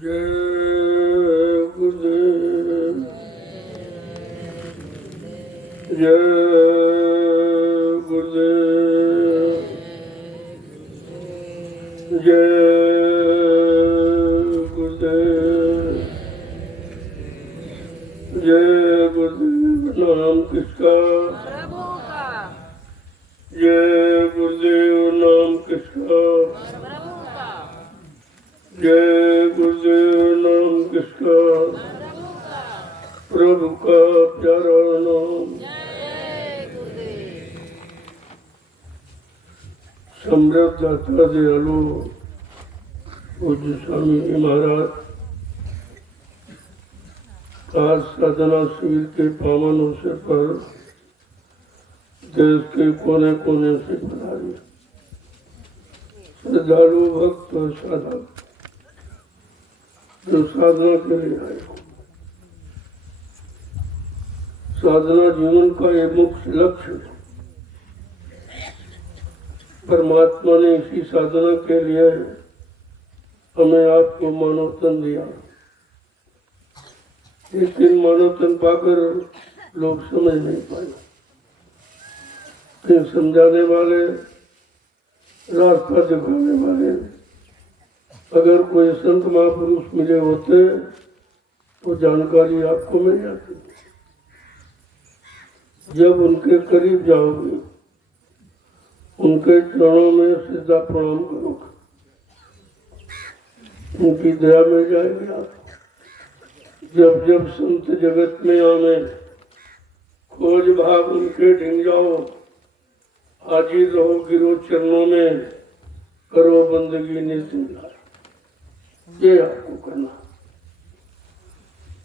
जय गुरुदेव। जय गुरुदेव। जय गुरुदेव। जय गुरुदेव। नाम किसका? प्रभु का। जय गुरुदेव। नाम किसका? प्रभु का। जय गुरुदेव। नाम किसका? प्रभु का। प्रभु का प्यारा नाम। जय गुरुदेव। समृद्ध दाता दयालु पूज्य स्वामी जी महाराज आज साधना शिविर के पावन अवसर पर देश के कोने कोने से पधारे श्रद्धालु भक्त और साधक जो साधना के लिए आए हो। साधना जीवन का एक मुख्य लक्ष्य है। परमात्मा ने इसी साधना के लिए हमें आपको मानव तन दिया, लेकिन मानव तन पाकर लोग समझ नहीं पाए। फिर समझाने वाले, रास्ता दिखाने वाले अगर कोई संत महापुरुष मिले होते तो जानकारी आपको मिल जाती। जब उनके करीब जाओगे, उनके चरणों में सीधा प्रणाम करोगे, उनकी दया मिल जाएगी आपको। जब जब संत जगत में आने खोज भाग उनके ढिंग जाओ, हाजिर रहो गिरो चरणों में, करो बंदगी निस्सिंदा। ये आपको करना।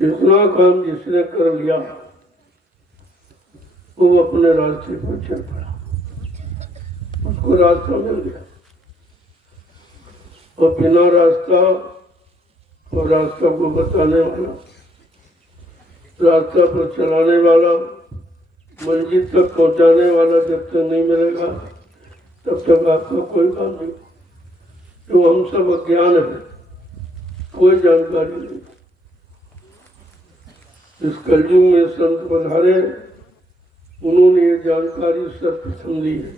इतना काम जिसने कर लिया वो अपने रास्ते पर चल पड़ा, उसको रास्ता मिल गया। और बिना रास्ता और रास्ता को बताने वाला, रास्ता पर चलाने वाला, मंजिल तक पहुंचाने वाला जब तक नहीं मिलेगा तब तक आपका कोई काम नहीं। तो हम सब अज्ञान है, कोई जानकारी नहीं। इस कलयुग में संत पधारे, उन्होंने ये जानकारी सर्वप्रथम दी है।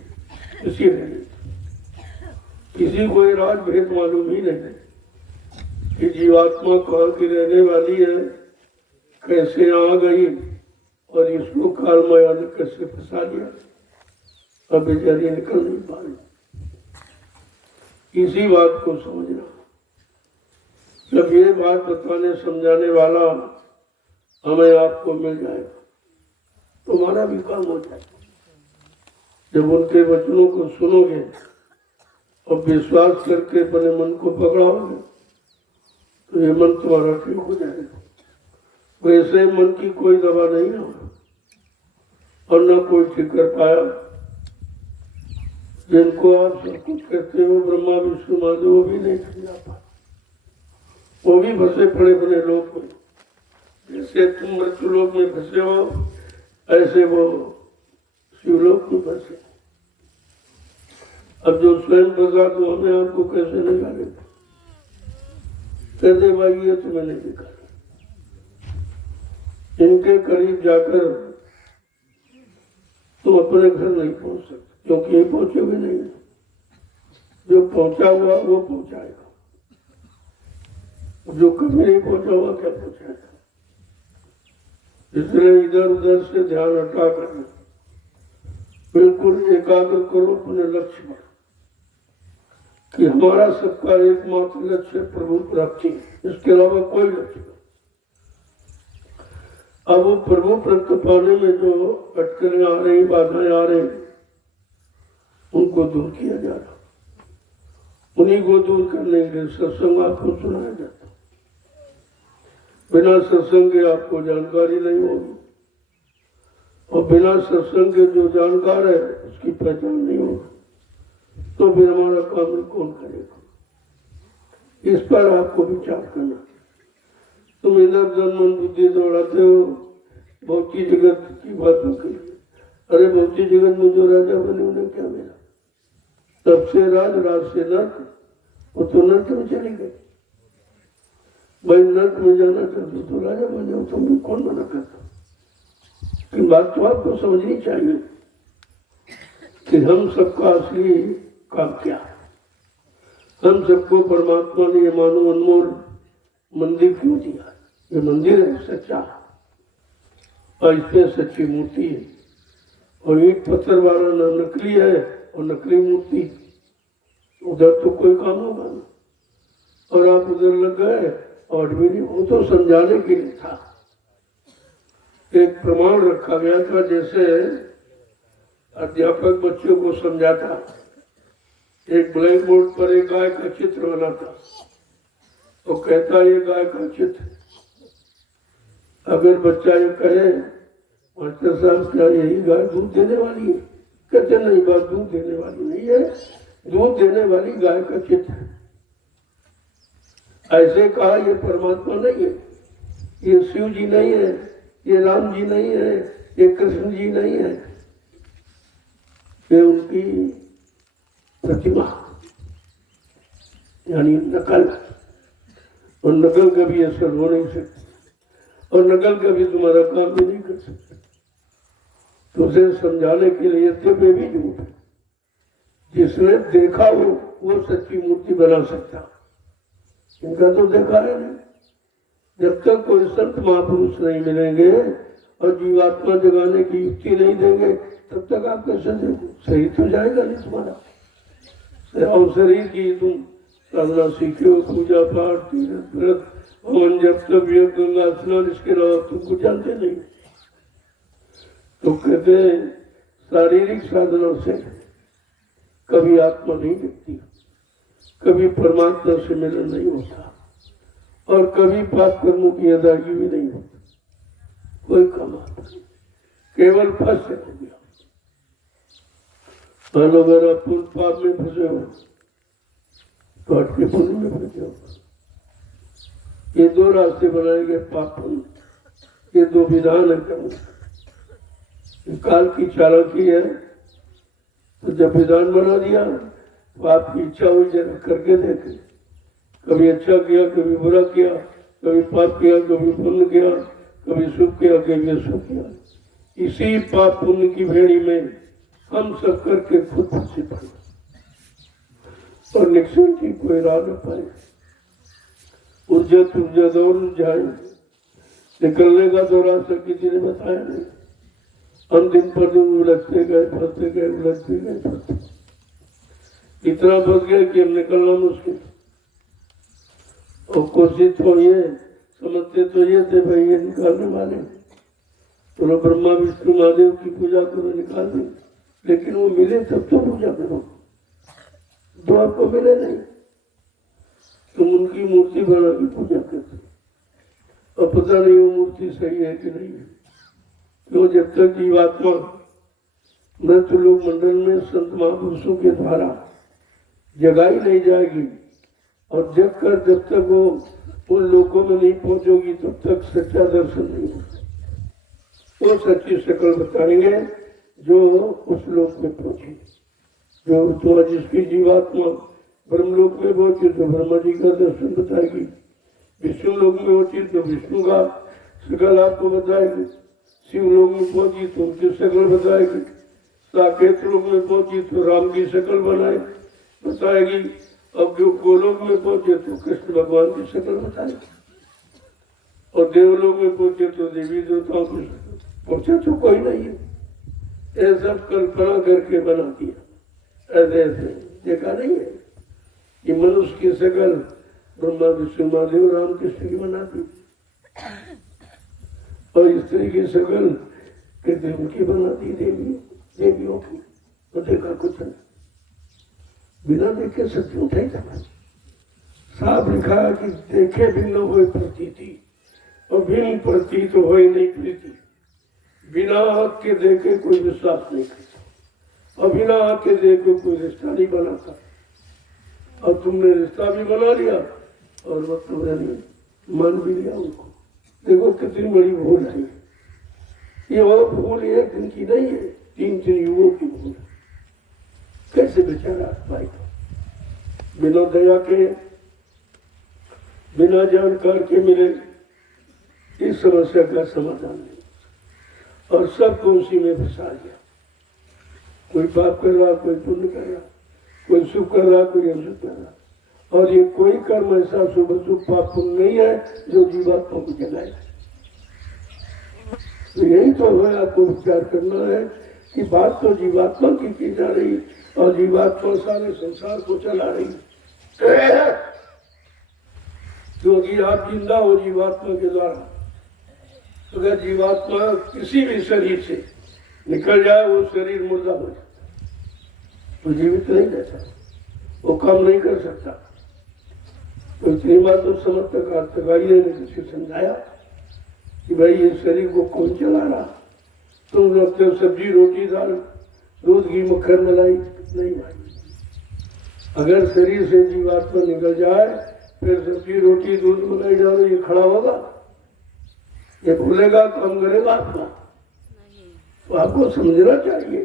इसीलिए किसी को ये राज भेद मालूम ही नहीं कि जीवात्मा कहाँ की रहने वाली है, कैसे आ गई और इसको काल माया ने कैसे फंसा दिया। अब बेचारी निकल नहीं पा रही। इसी बात को समझना। जब ये बात बताने समझाने वाला हमें आपको मिल जाएगा तो हमारा भी काम हो जाएगा। जब उनके वचनों को सुनोगे और विश्वास करके अपने मन को पकड़ाओगे तो ये मन तुम्हारा ठीक हो जाएगा। वैसे मन की कोई दवा नहीं है और न कोई ठीक कर पाया। जिनको आप सब कुछ कहते हो ब्रह्मा विष्णु महादेव, वो भी नहीं समझा पाए। वो भी फंसे पड़े बने लोग में। जैसे तुम मृत्युलोक में फंसे हो, ऐसे वो शिवलोक में फंसे। अब जो स्वयं फंसा तो हमें आपको कैसे निकालेगा? कहते भाई ये तुम्हें नहीं निकाले। इनके करीब जाकर तुम अपने घर नहीं पहुंच सकते, क्योंकि ये पहुंचोगे नहीं। जो पहुंचा हुआ वो पहुंचाएगा, जो कभी नहीं पहुंचा हुआ क्या पहुंचाएगा। इसलिए इधर उधर से ध्यान हटा कर बिल्कुल एकाग्र करो अपने लक्ष्य पर कि हमारा सबका एकमात्र लक्ष्य प्रभु प्राप्ति, इसके अलावा कोई लक्ष्य नहीं। अब वो प्रभु प्राप्त पाने में जो अटकलें आ रही, बाधाएं आ रही, उनको दूर किया जा रहा। उन्हीं को दूर करने के लिए सत्संग आपको सुनाया जाता। बिना सत्संग के आपको जानकारी नहीं होगी और बिना सत्संग के जो जानकार है उसकी पहचान नहीं होगी। तो फिर हमारा काम कौन करेगा? इस पर आपको विचार करना। तुम इधर जन मन बुद्धि दौड़ाते हो भौतिक जगत की बातों के लिए। अरे भौतिक जगत में जो राजा बने उन्हें क्या मिला? तब से राज, राज से नर्क, वो तो नर्क में चली गई। भाई नर्क में जाना चाहते तो राजा बन जाओ, तुम भी कौन मना करता। लेकिन बात तो आपको समझनी चाहिए कि हम सबका असली काम क्या है। हम सबको परमात्मा ने ये मानो अनमोल मंदिर क्यों दिया। ये मंदिर है सच्चा, और इसमें सच्ची मूर्ति है, और ईट पत्थर वाला ना नकली है और नकली मूर्ति, उधर तो कोई काम होगा ना। और आप उधर लग गए और भी नहीं, वो तो समझाने के लिए था। एक प्रमाण रखा गया था, जैसे अध्यापक बच्चों को समझाता, एक ब्लैक बोर्ड पर एक गाय का चित्र बनाता और कहता ये गाय का चित्र। अगर बच्चा ये कहे मास्टर साहब क्या यही गाय दूध देने वाली है, कहते नहीं बात दूध देने वाली नहीं है, दूध देने वाली गाय का चित्र। ऐसे कहा ये परमात्मा नहीं है, ये शिव जी नहीं है, ये राम जी नहीं है, ये कृष्ण जी नहीं है, ये उनकी प्रतिमा यानी नकल। और नकल कभी असर हो नहीं सकती, और नकल कभी तुम्हारा काम भी नहीं कर सकती। तो उसे समझाने के लिए यद्यपि भी झूठ है, जिसने देखा वो सच्ची मूर्ति बना सकता। इनका तो देखा है नहीं। जब तक कोई संत महापुरुष नहीं मिलेंगे और जीवात्मा जगाने की युक्ति नहीं देंगे, तब तक आप कैसे देखो। सही तो जाएगा नहीं तुम्हारा। और शरीर की तुम साधना सीखे हो, पूजा पाठ तीर्थ व्रत हवन जब तक योग गंगा स्नान, इसके अलावा तुमको जानते नहीं। तो कहते हैं शारीरिक साधनों से कभी आत्मा नहीं दिखती, कभी परमात्मा से मिलन नहीं होता, और कभी पाप कर्मों की अदायगी भी नहीं होती। कोई कमाल नहीं, केवल फंस हो गया। मानो अगर आप पाप में फंसे हो तो अटके पुण्य में फंसे हो। ये दो रास्ते बनाए गए पाप पुण्य, ये दो विधान है कर्म। काल की चालाकी है, तो जब विधान बना दिया तो आपकी इच्छा हुई जरा करके देखे। कभी अच्छा किया, कभी बुरा किया, कभी पाप किया, कभी पुण्य किया, कभी सुख किया, कभी अशुभ किया। इसी पाप पुण्य की भेड़ी में हम सब करके खुद फंसे पड़े और निकसन की कोई राह न पाए। उर्जत और जाए, निकलने का तो रास्ता किसी ने बताया नहीं। हम दिन पर दिन उलझते गए, फंसते गए, उलझते गए, फंसते इतना फंस गए कि हम निकलना मुश्किल। और कोशिश तो ये समझते तो ये थे भाई ये निकालने वाले, तो ब्रह्मा विष्णु महादेव की पूजा करो निकाल दें, लेकिन वो मिले तब तो पूजा करो। तो आपको मिले नहीं, तुम उनकी मूर्ति बना की पूजा करते, और पता नहीं वो मूर्ति सही है कि नहीं है। तो जब तक जीवात्मा मृत लोक मंडल में संत महापुरुषों के द्वारा जगाई नहीं जाएगी, और जग कर जब तक वो उन लोगों में नहीं पहुंचोगी, तब तक सच्चा दर्शन नहीं होगा। वो सच्ची शक्ल बताएंगे जो उस लोक में पहुंची। जो तो जिसकी जीवात्मा ब्रह्मलोक में पहुंची तो ब्रह्मा जी का दर्शन बताएगी, विष्णु लोक में पहुंची तो विष्णु का शकल आपको बताएगी, शिव लोक में पहुंची तो उनकी शकल बताएगी, साकेत लोक में पहुंची तो राम की शकल बताएगी, अब जो गोलोक में पहुंचे तो कृष्ण भगवान की शकल बताएगी, और देवलोक में पहुंचे तो देवी देवताओं की शकल। पहुंचे तो कोई नहीं है, ये सब कल्पना करके बना दिया। ऐसे देखा नहीं है कि मनुष्य की शकल ब्रह्मा विष्णु महादेव राम कृष्ण की बना दी, और स्त्री की शकल कहते उनकी बना दी देवियों की। तो देखा कुछ नहीं, बिना देखे सत्य उठाई था। साफ लिखा कि देखे भिन्न हो प्रतीति और भिन्न प्रतीत हो नहीं प्रीति। बिना आँख के देखे कोई विश्वास नहीं करता, और बिना आँख के देखे कोई रिश्ता नहीं बनाता। और तुमने रिश्ता भी बना लिया और मतलब मान भी लिया उनको। देखो कितनी बड़ी भूल है ये। वो भूल एक दिन की नहीं है, 3 युगों की भूल है। कैसे बेचारा भाई बिना दया के बिना जानकार के मिले इस समस्या का समाधान नहीं। और सबको उसी में फंसा दिया। कोई पाप कर रहा, कोई पुण्य कर रहा, कोई सुख कर रहा, कोई असुख कर रहा। और ये कोई कर्म ऐसा शुभ सुख पाप पुण्य नहीं है जो जीवात्मा को जलाए। तो यही तो है, आपको विचार करना है कि बात तो जीवात्मा की जा रही और जीवात्मा सारे संसार को चला रही है। क्योंकि आप जिंदा हो जीवात्मा के द्वारा। अगर जीवात्मा किसी भी शरीर से निकल जाए वो शरीर मुर्दा हो जाता है, वो जीवित नहीं रहता, वो काम नहीं कर सकता। तो इतनी बात तो समझ तक आई ने किसी समझाया कि भाई ये शरीर को कौन चला रहा। तुम रखते हो सब्जी रोटी दाल दूध घी मक्खन मलाई, नहीं भाई। अगर शरीर से जीवात्मा निकल जाए फिर सब्जी रोटी दूध मलाई डालो, ये खड़ा होगा, ये भूलेगा, काम करेगा आपका। तो आपको समझना चाहिए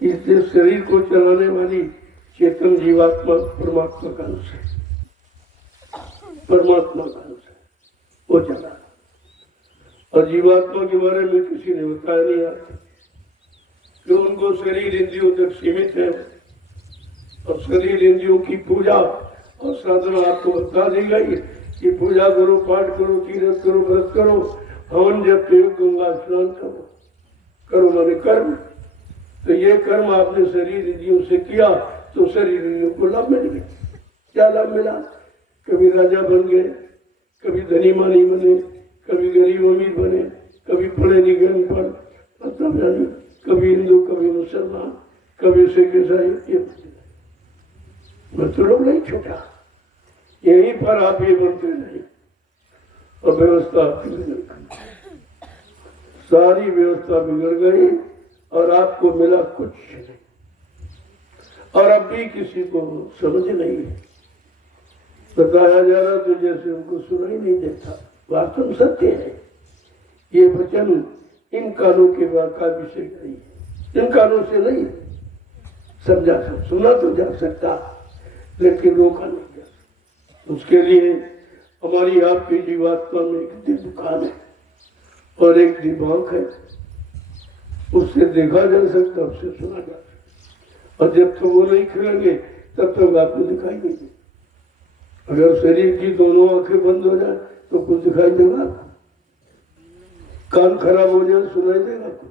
कि इस शरीर को चलाने वाली चेतन जीवात्मा परमात्मा का अंश है, परमात्मा का अंश है, वो चला। और जीवात्मा के बारे में किसी ने बताया नहीं आता कि उनको शरीर इंद्रियों तक सीमित है। और शरीर इंद्रियों की पूजा और साधना आपको बता दी गई कि पूजा करो, पाठ करो, तीर्थ करो, व्रत करो, हवन जब गंगा स्नान करो, करो माने कर्म। तो ये कर्म आपने शरीर इंद्रियों से किया तो शरीर इंद्रियों को लाभ मिल गया। क्या लाभ मिला? कभी राजा बन गए, कभी धनी मानी बने, कभी गरीब अमीर बने, कभी पढ़े लिखे अनपढ़, मतलब जानी, कभी हिंदू, कभी मुसलमान, कभी सिख ईसाई। मतलब नहीं छूटा, यहीं पर आप ये बनते नहीं। और व्यवस्था आपकी बिगड़ गई, सारी व्यवस्था बिगड़ गई और आपको मिला कुछ नहीं। और अब भी किसी को समझ नहीं है, बताया जा रहा तो जैसे उनको सुनाई नहीं देता। वास्तव सत्य है, ये वचन इन कानों के का विषय नहीं है, इन कानों से नहीं समझा सकता। सुना तो जा सकता लेकिन रोका नहीं जा सकता। उसके लिए हमारी आपकी जीवात्मा में एक दिव्य कान है और एक दिमाग है, उससे देखा जा सकता, उससे सुना जा सकता। और जब तक वो नहीं खुलेंगे तब तक आपको दिखाई नहीं देगा। अगर शरीर की दोनों आंखें बंद हो जाए तो कुछ दिखाई देगा? कान खराब हो जाए सुनाई देगा कुछ?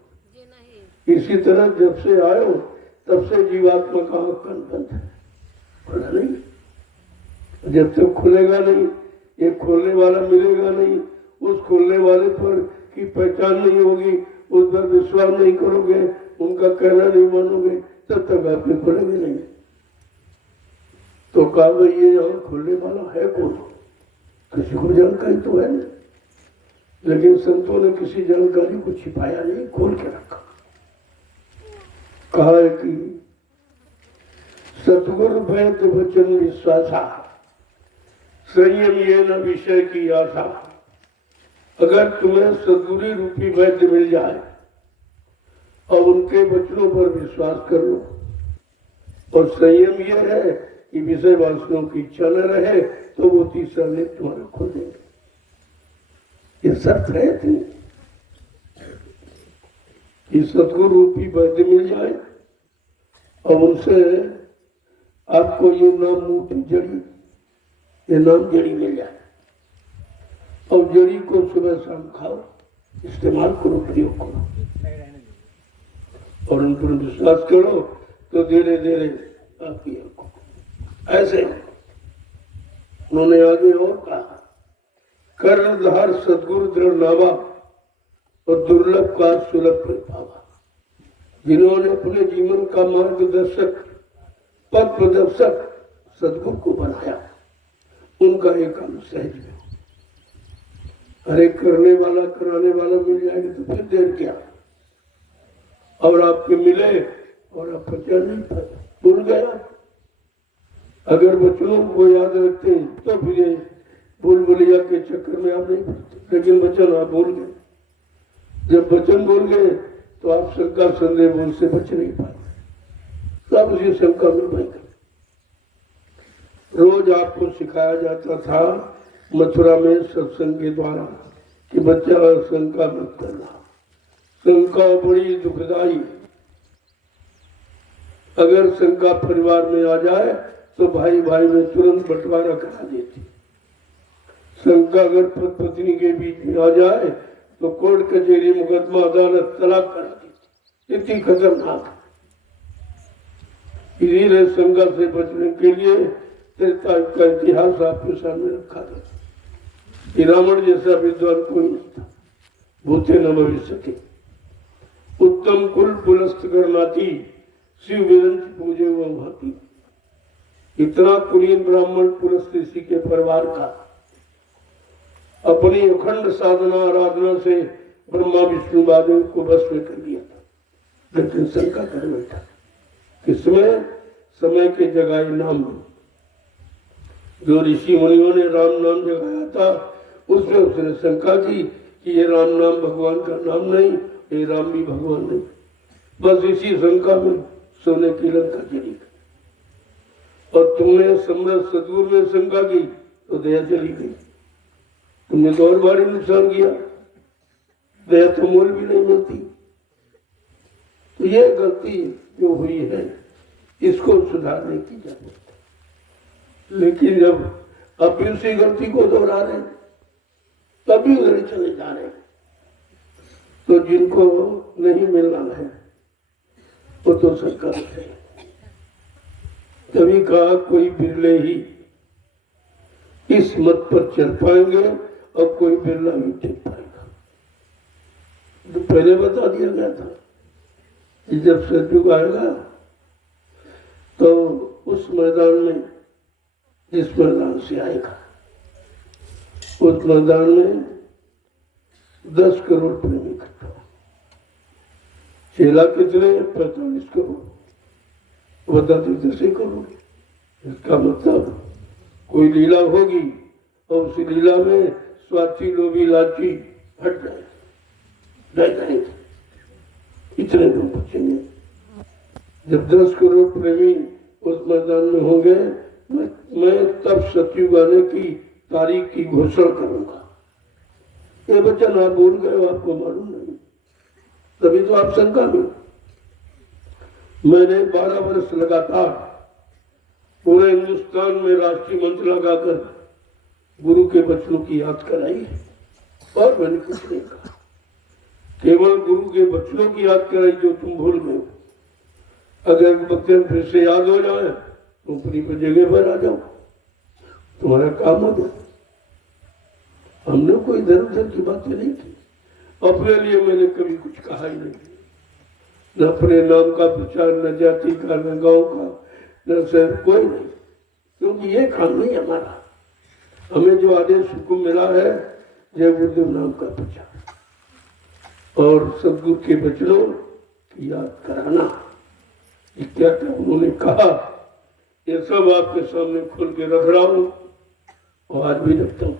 इसी तरह जब से आए हो तब से जीवात्मा का कान बंद है, खुला नहीं। जब तक खुलेगा नहीं, ये खोलने वाला मिलेगा नहीं, उस खोलने वाले पर की पहचान नहीं होगी, उस पर विश्वास नहीं करोगे, उनका कहना नहीं मानोगे, तब तक आप ये खुलेंगे नहीं। तो कहा भाई ये यहाँ खोलने वाला है कौन? किसी को जानकारी तो है नहीं, लेकिन संतों ने किसी जानकारी को छिपाया नहीं, खोल के रखा। कहा है कि सतगुरु वैद्य वचन विश्वासा, संयम ये न विषय की आशा। अगर तुम्हें सदगुरु रूपी वैद्य मिल जाए और उनके वचनों पर विश्वास कर लो, और संयम यह है कि विषय वासनाओं की इच्छा न रहे, तो वो तीसरा नेत्र तुम्हारा खोल देंगे। ये शर्त है थी कि सतगुरु रूपी वैद्य मिल जाए और उनसे आपको ये नाम मूर्ति जड़ी, ये नाम जड़ी मिल जाए और जड़ी को सुबह शाम खाओ, इस्तेमाल करो, प्रयोग करो और उन पर विश्वास करो तो धीरे धीरे आपकी आंखों ऐसे। उन्होंने आगे और कहा, कर्णधार सदगुरु दृढ़ नावा और दुर्लभ का सुलभ पावा। जिन्होंने अपने जीवन का मार्गदर्शक पथ प्रदर्शक सदगुरु को बनाया, उनका एक काम सहज में। अरे करने वाला कराने वाला मिल जाएगा तो फिर देर क्या? और आपके मिले और आप पता नहीं भूल गया। अगर बच्चों को याद रखते तो फिर भूल भुलैया के चक्कर में आप नहीं पड़ते, लेकिन वचन आप भूल गए। जब वचन भूल गए तो आप शंका संदेह भूल से बच नहीं पाए, तो आप उसी शंका में बह गए। रोज आपको सिखाया जाता था मथुरा में सत्संग के द्वारा कि बच्चा शंका मत करना, शंका बड़ी दुखदाई। अगर शंका परिवार में आ जाए तो भाई भाई में तुरंत बंटवारा करा देती। शंका अगर पत्नी के बीच में आ जाए तो कोर्ट कचहरी मुकदमा अदालत तलाक करा देती। इतनी खतरनाक। इसीलिए शंका से बचने के लिए त्रेता का इतिहास आपके सामने रखा गया। रावण जैसा विद्वान कोई नहीं था, भूते न भविष्य थे। उत्तम कुल पुलस्त करनाती, शिव विदंत पूजे व भाती। इतना कुलीन ब्राह्मण पुलस्त ऋषि के परिवार का अपनी अखंड साधना आराधना से ब्रह्मा विष्णु महादेव को बस में कर दिया था, लेकिन शंका कर बैठा। किसमें? समय के जगाए नाम में। जो ऋषि मुनियों ने राम नाम जगाया था उसमें उसने शंका की कि ये राम नाम भगवान का नाम नहीं, ये राम भी भगवान नहीं। बस इसी शंका में सोने की लंका चली गई। और तुमने समरथ सदगुरु में शंका की तो दया चली गई। तुमने तो और बारी नुकसान किया, दया तो मोल भी नहीं मिलती। तो ये गलती जो हुई है इसको सुधारने की जरूरत है। लेकिन जब अब भी उसी गलती को दोहरा रहे तभी उधर चले जा रहे, तो जिनको नहीं मिलना है वो तो सरकार है। तभी कहा कोई बिरले ही इस मत पर चल पाएंगे और कोई बिरला ही टिक पाएगा। तो पहले बता दिया गया था कि जब सतयुग आएगा तो उस मैदान में, जिस मैदान से आएगा उस मैदान में 10 करोड़ प्रेमी इकट्ठा। चेला कितने? 45 करोड़। बता दी 10 करोड़। इसका मतलब कोई लीला होगी और उस लीला में स्वार्थी लोभी लाची हट जाएंगे। इतने लोग बचेंगे। जब 10 करोड़ प्रेमी उस मैदान में होंगे, मैं तब सतयुग आने की तारीख की घोषणा करूंगा। ये वचन आप भूल गए, आपको मालूम नहीं, तभी तो आप शंका में। मैंने 12 वर्ष लगातार पूरे हिंदुस्तान में राष्ट्रीय मंच लगाकर गुरु के वचनों की याद कराई है और मैंने कुछ नहीं कहा। केवल गुरु के वचनों की याद कराई जो तुम भूल गए। अगर वचन फिर से याद हो जाए तो अपनी जगह पर आ जाओ, तुम्हारा काम हो जाए। हमने कोई इधर उधर की बातें नहीं की। अपने लिए मैंने कभी कुछ कहा ही नहीं, न अपने नाम का प्रचार, न जाति का, न गांव का, न शहर, कोई नहीं, क्योंकि ये काम नहीं हमारा। हमें जो आदेश हुक्म मिला है जय गुरुदेव नाम का प्रचार और सदगुरु के वचनों की याद कराना। क्या क्या उन्होंने कहा ये सब आपके सामने खोल के रख रहा हूं और आज भी रखता हूं।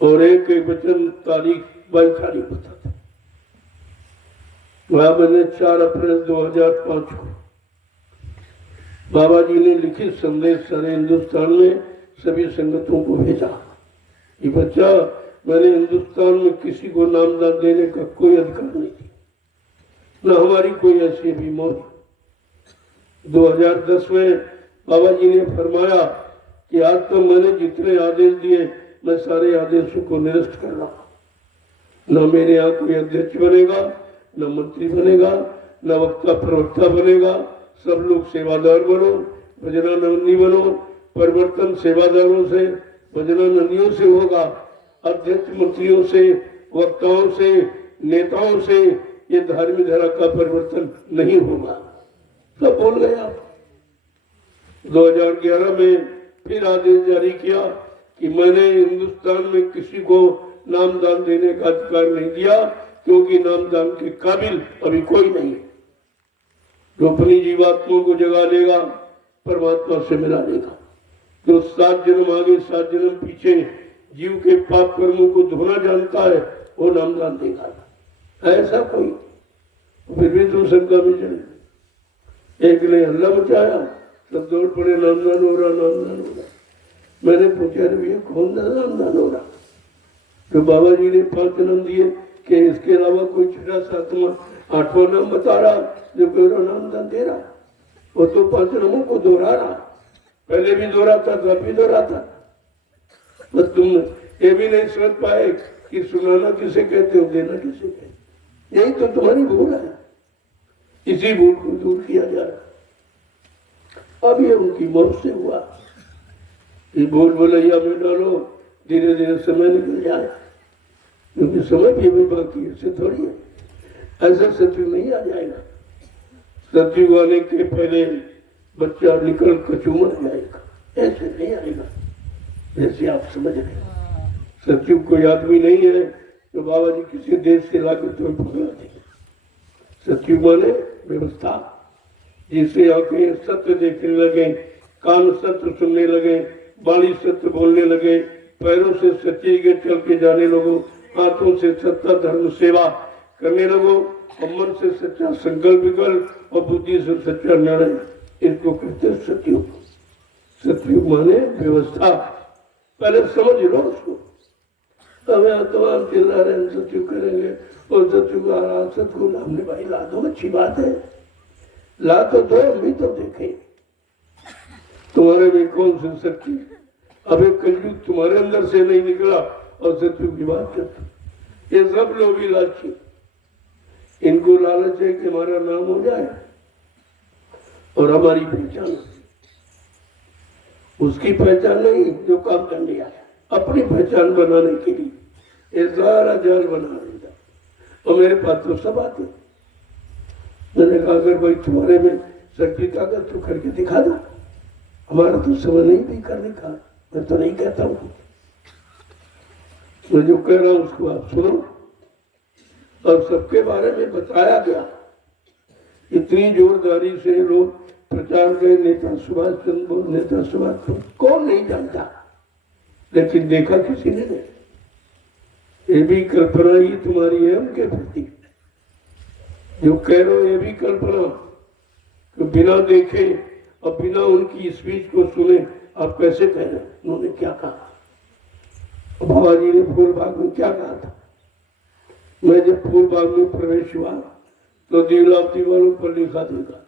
और एक एक वचन तारीख बाई तारीख बताता। वहां मैंने 4 अप्रैल 2005 को बाबा जी ने लिखित संदेश सारे हिंदुस्तान में सभी संगतों को भेजा कि बच्चा, मैंने हिंदुस्तान में किसी को नामदान देने का कोई अधिकार नहीं थी, न हमारी कोई ऐसी भी मौज। 2010 में बाबा जी ने फरमाया कि आज तो मैंने जितने आदेश दिए मैं सारे आदेशों को निरस्त कर रहा हूं। न मेरे यहाँ कोई अध्यक्ष बनेगा, न मंत्री बनेगा, न वक्ता प्रवक्ता बनेगा। सब लोग सेवादार बनो, भजनानंदी बनो। परिवर्तन सेवादारों से, भजनानंदियों से होगा, अध्यक्ष मंत्रियों से, वक्ताओं से, नेताओं से ये धार्मिक धारा का परिवर्तन नहीं होगा। सब बोल गए आप। 2011 में फिर आदेश जारी किया कि मैंने हिंदुस्तान में किसी को नामदान देने का अधिकार नहीं दिया, क्योंकि नामदान के काबिल अभी कोई नहीं है। जो अपनी जीवात्मा को जगा लेगा परमात्मा से मिला लेगा। जो 7 जन्म आगे 7 जन्म पीछे जीव के पाप कर्मों को धोना जानता है वो नामदान देगा। ऐसा कोई फिर भी तुम शंका में चले। 1 ने हल्ला मचाया, सब दौड़ पड़े, नामदान हो रहा, नामदान हो रहा। मैंने पूछा अरे भैया कौन सा नामदान हो रहा? तो बाबा जी ने 5 नाम दिए कि इसके अलावा कोई 6, 7वां, 8वां नाम बता रहा जो कोई नामदान दे रहा। वो तो 5 नामों को दोहरा रहा, पहले भी दोहराता था, अभी दोहराता। बस तुम ये भी नहीं समझ पाए कि सुनाना किसे कहते हो, देना किसे कहते। यही तो तुम्हारी भूल है, इसी भूल को दूर किया जा रहा। अब ये उनकी मौत से हुआ, ये भूल भुलैया में डालो, धीरे धीरे समय निकल जाए, क्योंकि समय भी अभी बाकी है, इससे थोड़ी है। ऐसा सत्युग नहीं आ जाएगा। सत्युग आने के पहले बच्चा निकल कचूमर जाएगा, ऐसे नहीं आएगा जैसे आप समझ रहे हैं। सत्युग कोई आदमी नहीं है तो बाबा जी किसी देश से लाकर तुम्हें पकड़ा देंगे। सत्युग माने व्यवस्था, जिससे आंखें सत्य देखने लगे, कान सत्य सुनने लगे, वाणी सत्य बोलने लगे, पैरों से सच्ची के चल के जाने लगो, हाथों से सत्ता धर्म सेवा करने लगो, और मन से सच्चा संकल्प विकल्प और बुद्धि से सच्चा निर्णय, इसको कहते हैं सत्युग। सत्युग माने व्यवस्था, पहले समझ लो उसको। हमें तो आप चिल्ला रहे हैं सत्युग करेंगे और सत्युग आ रहा, सत्युग हमने भाई ला दो, अच्छी बात है, ला तो दो, हम भी तो देखें तुम्हारे में कौन सी शक्ति। अब एक कलयुग तुम्हारे अंदर से नहीं निकला और सत्युग की बात करते। ये सब लोग भी लालची, इनको लालच है कि हमारा नाम हो जाए और हमारी पहचान। उसकी पहचान नहीं जो काम करने आया, अपनी पहचान बनाने के लिए ये सारा जाल बना देता। और मेरे पास तो सब आते। मैंने कहा अगर भाई तुम्हारे में शक्ति ताकत तो करके दिखा दो, हमारा तो समय नहीं भी करने का। मैं तो नहीं कहता हूँ, मैं जो कह रहा हूँ उसको आप सुनो। और सबके बारे में बताया गया, इतनी जोरदारी से लोग प्रचार गए, नेता सुभाष चंद्र बोस, नेता सुभाष चंद्र, कौन नहीं जानता, लेकिन देखा किसी ने नहीं। ये भी कल्पना ही तुम्हारी है उनके प्रति, जो कह रहे हो ये भी कल्पना। तो बिना देखे और बिना उनकी स्पीच को सुने आप कैसे कह रहे? उन्होंने क्या कहा? बाबा जी ने फूलबाग में क्या कहा था? मैं जब फूलबाग में प्रवेश हुआ तो दीवारों पर लिखा देखा,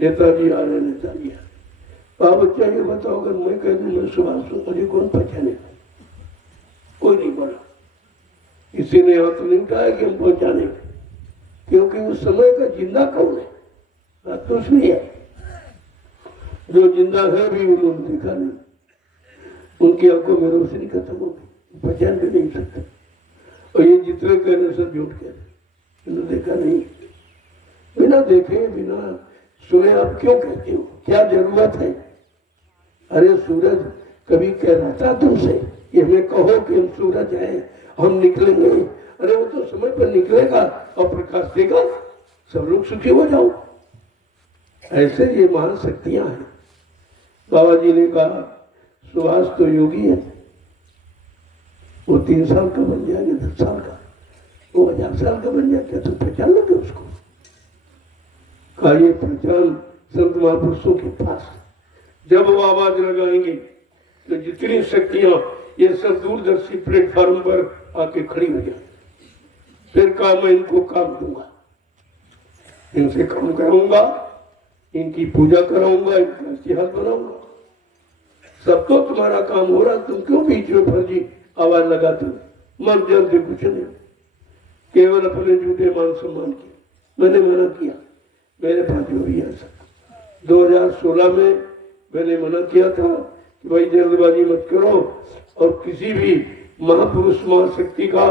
नेताजी आ रहे, नेताजी आ रहे। आप बच्चा ये बताओ, अगर मैं कह दूं मैं सुभाष हूं, मुझे कौन पहचाने? कोई नहीं बोला, किसी ने हाथ नहीं उठाया कि हम पहचाने, क्योंकि उस समय का जिंदा कौन है? बात तो उसमें है, जो जिंदा है भी उन्होंने देखा नहीं, उनकी आंखों में रोशनी खत्म हो गई, पहचान भी नहीं सकते। और ये जितने कह रहे सब झूठ कह रहे, इन्होंने देखा नहीं। बिना देखे बिना सुने आप क्यों कहते हो? क्या जरूरत है? अरे सूरज कभी कह रहा था तुमसे कि हमें कहो कि हम सूरज हैं, हम निकलेंगे। अरे वो तो समय पर निकलेगा और प्रकाश देगा, सब लोग सुखी हो जाओ। ऐसे ये महान शक्तियां हैं। बाबा जी ने कहा सुभाष तो योगी है, वो 3 साल का बन जाएगा, 10 साल का, वो 1000 साल का बन जाएगा, तो पहचान लोगे उसको। कहा ये पहचान संत महापुरुषों के पास, जब वो आवाज लगाएंगे तो जितनी शक्तियां ये सब दूरदर्शी प्लेटफॉर्म पर आके खड़ी हो जाए। फिर कहा मैं इनको काम दूंगा, इनसे काम कराऊंगा, इनकी पूजा कराऊंगा, इनका इतिहास बनाऊंगा। सब तो तुम्हारा काम हो रहा, तुम क्यों बीच में फर्जी आवाज लगाते हो? मर जल्दी कुछ नहीं, केवल अपने झूठे मान सम्मान की। मैंने मना किया, मेरे पास जो भी है सब 2016 में मैंने मना किया था कि भाई जल्दबाजी मत करो और किसी भी महापुरुष महाशक्ति का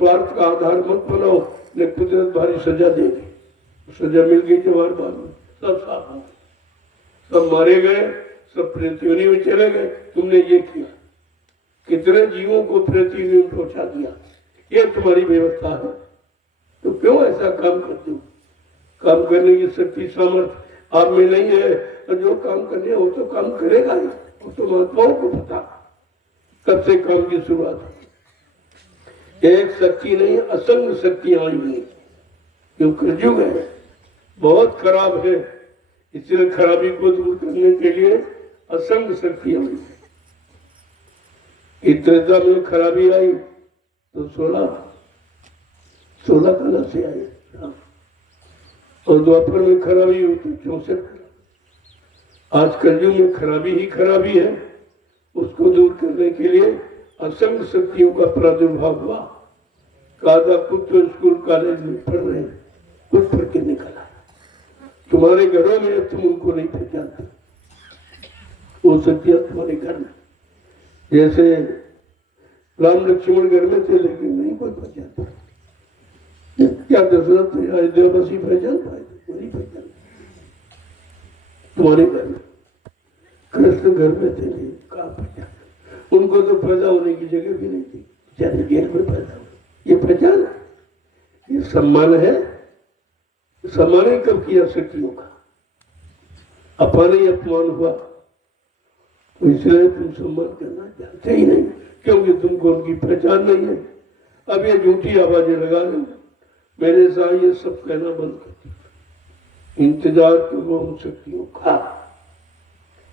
स्वार्थ का आधार मत बनाओ, न कुदरत भारी सजा देगी। सजा मिल गई तुम्हारे बाद में, सब साफ हो गए, सब मारे गए, सब प्रेतयोनि में चले गए। तुमने ये किया, कितने जीवों को प्रेतयोनि में पहुंचा दिया, ये तुम्हारी व्यवस्था है। तो क्यों ऐसा काम करते हो? काम करने की शक्ति सामर्थ्य आप में नहीं है, और जो काम करने वो तो काम करेगा ही, वो तो महात्माओं को पता कब से काम की शुरुआत है। एक शक्ति नहीं, असंख्य शक्तियां आई हुई, क्यों कलयुग है, बहुत खराब है, इसलिए खराबी को दूर करने के लिए असंख्य शक्तियां आई है। कि त्रेता में खराबी आई तो 16 कला से आई, और द्वापर में खराबी हुई तो 64। आज कलयुग में खराबी ही खराबी है, उसको दूर करने के लिए असंख्य शक्तियों का प्रादुर्भाव हुआ। कादा पुत्र स्कूल कॉलेज में पढ़ रहे हैं, कुछ पढ़ के निकला। तुम्हारे घरों में तुम उनको नहीं पहचानते, वो शक्तियां तुम्हारे घर में, जैसे राम लक्ष्मण घर में थे लेकिन नहीं कोई पहचानता। क्या दशरथ अयोध्यावासी पहचान पाए? नहीं पहचान। तुम्हारे घर में कृष्ण घर में थे, नहीं कहा पहचान? उनको तो पैदा होने की जगह भी नहीं थी, बेचारे जेल में पैदा हुए। ये पहचान है, ये सम्मान है। सम्मान ही कब किया शक्तियों का? अपमान ही अपमान हुआ, तो इसलिए तुम सम्मान करना जानते ही नहीं, क्योंकि तुमको उनकी पहचान नहीं है। अब ये झूठी आवाजें लगा लो, मेरे साथ ये सब कहना बंद कर दिया। इंतजार करो उन शक्तियों का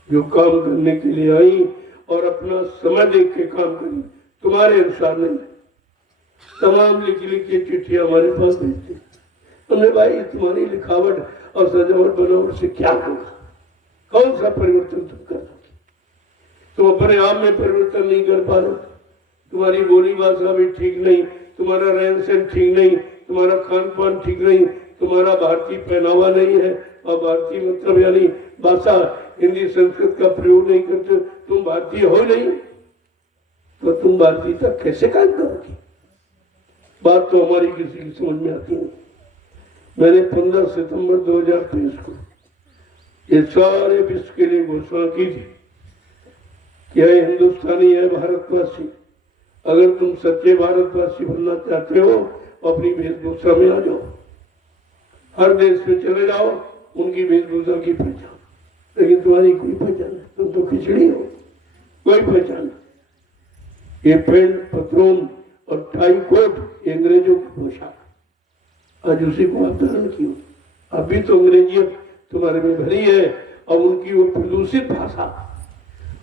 जो काम करने के लिए आई और अपना समय देख के काम करी, तुम्हारे अनुसार नहीं। तमाम लिखी के चिट्ठियां हमारे पास भेजते, हमने भाई तुम्हारी लिखावट और सजावट बनावट से क्या होगा? कौन सा परिवर्तन तुम कर दोगे? तुम अपने आप में परिवर्तन नहीं कर पा रहे, तुम्हारी बोली भाषा भी ठीक नहीं, तुम्हारा रहन सहन ठीक नहीं, तुम्हारा खान पान ठीक नहीं, तुम्हारा भारतीय पहनावा नहीं है, और भारतीय मतलब यानी भाषा हिंदी संस्कृत का प्रयोग नहीं करते, तुम भारतीय हो नहीं, तो तुम भारतीयता कैसे काम करोगे? बात तो हमारी किसी की समझ में आती नहीं। मैंने 15 सितंबर 2023 को ये सारे विश्व के लिए घोषणा की थी कि है हिंदुस्तानी है भारतवासी, अगर तुम सच्चे भारतवासी बनना चाहते हो अपनी वेशभूषा में आ जाओ, हर देश में चले जाओ, उनकी वेशभूषा की पहचान। लेकिन तुम्हारी कोई पहचान नहीं, तुम तो खिचड़ी हो, कोई पहचान नहीं। ये पेंट पतलून और टाई कोट अंग्रेजों की पोशाक, आज उसी को आप धारण किए। अभी तो अंग्रेजियत तुम्हारे में भरी है, और उनकी वो प्रदूषित भाषा,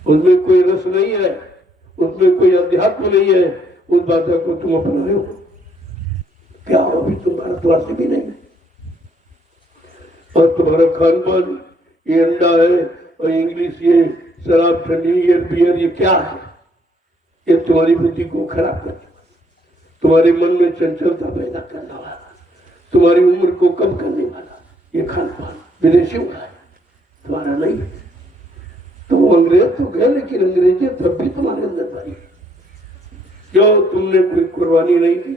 उसमें कोई रस नहीं है, उसमें कोई अध्यात्म नहीं है, उस भाषा को तुम अपनाए हो। क्या हो, अभी तुम भारतवासी भी नहीं, और तुम्हारा खान पान ये अंडा है और इंग्लिश, ये शराब, ठंडी, ये बियर, ये क्या है? ये तुम्हारी बुद्धि को खराब करने वाला, तुम्हारे मन में चंचलता पैदा करने वाला, तुम्हारी उम्र को कम करने वाला ये खान पान विदेशियों का है, तुम्हारा नहीं है। तो अंग्रेज तो गए, लेकिन अंग्रेजी तब भी तुम्हारे अंदर भाई, क्यों तुमने कोई कुर्बानी नहीं की?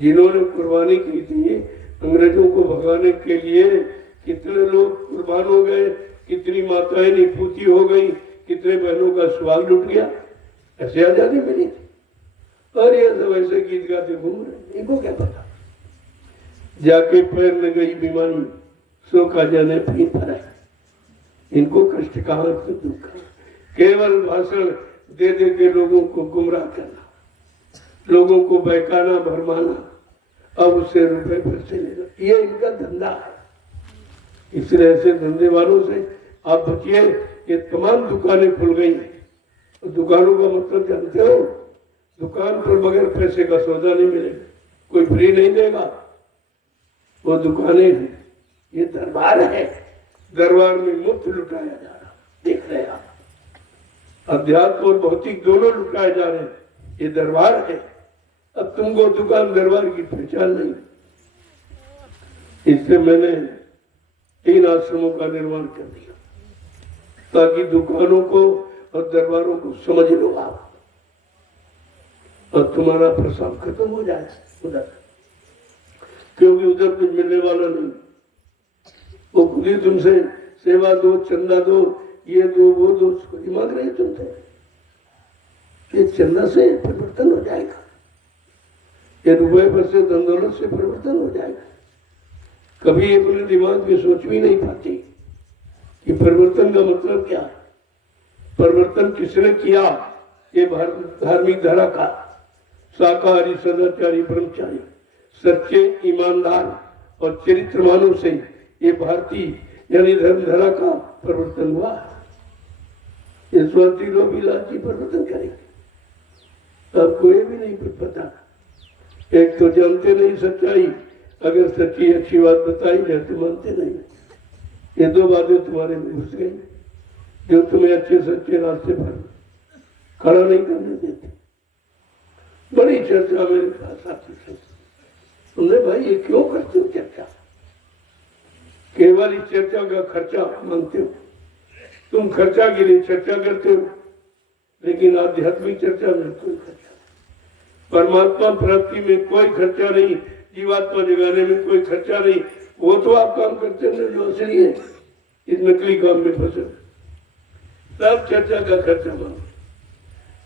जिन्होंने कुर्बानी की थी अंग्रेजों को भगाने के लिए, कितने लोग कुर्बान हो गए, कितनी माताएं निपूती हो गई, कितने बहनों का सुहाग लुट गया। ऐसे आजादी मिली थी, और ये सब ऐसे गीत गाते घूम रहे, इनको क्या पता? जाके पैर में गई बीमारी, सो का जाने पी पर, इनको कष्ट कहाँ से दुख कहाँ? केवल भाषण दे दे के लोगों को गुमराह करना, लोगों को बहकाना भरमाना, अब उससे रुपए पैसे लेना, ये इनका धंधा है। इसलिए ऐसे धंधे वालों से आप बचिए। ये तमाम दुकानें खुल गई हैं, तो दुकानों का मतलब जानते हो? दुकान पर बगैर पैसे का सौदा नहीं मिलेगा, कोई फ्री नहीं देगा, वो दुकानें हैं। ये दरबार है, दरबार में मुफ्त लुटाया जा रहा, देख रहे आप, अध्यात्म और भौतिक दोनों लुटाए जा रहे हैं, ये दरबार है। अब तुमको दुकान दरबार की पहचान नहीं, इसलिए मैंने 3 आश्रमों का निर्माण कर दिया, ताकि दुकानों को और दरबारों को समझ लो आप, और तुम्हारा प्रसाद खत्म हो जाए उधर, क्योंकि उधर कुछ मिलने वाला नहीं। वो खुद ही तुमसे सेवा दो, चंदा दो, ये दो, वो दो, कोई मांग रहे तुमसे। ये चंदा से परिवर्तन हो जाएगा, ये रुपए पर से धन दौलत से परिवर्तन हो जाएगा। कभी अपने दिमाग में सोच भी नहीं पाती कि परिवर्तन का मतलब क्या है। परिवर्तन किसने किया? ये धार्मिक धारा का शाकाहारी, सदाचारी, ब्रह्मचारी, सच्चे, ईमानदार और चरित्रमानों से ये भारतीय यानी धर्मधारा का परिवर्तन हुआ। ये स्वाति लोग भी लालची प्रवर्तन करेंगे। आपको ये भी नहीं कुछ पता, एक तो जानते नहीं सच्चाई, अगर सच्ची अच्छी बात बताई जाए तो मानते नहीं। ये दो बातें तुम्हारे में घुस गई जो तुम्हें अच्छे सच्चे रास्ते पर खड़ा नहीं करने देते। बड़ी चर्चा मेरे पास आती थी, तुमने भाई ये क्यों करते हो चर्चा, केवल इस चर्चा का खर्चा मांगते हो, तुम खर्चा के लिए चर्चा करते हो, लेकिन आध्यात्मिक चर्चा में कोई खर्चा, परमात्मा प्राप्ति में कोई खर्चा नहीं, जीवात्मा जगाने में कोई खर्चा नहीं। वो तो आप काम करते हैं जो असली है, इस नकली काम में फंसे सब चर्चा का खर्चा मांगते,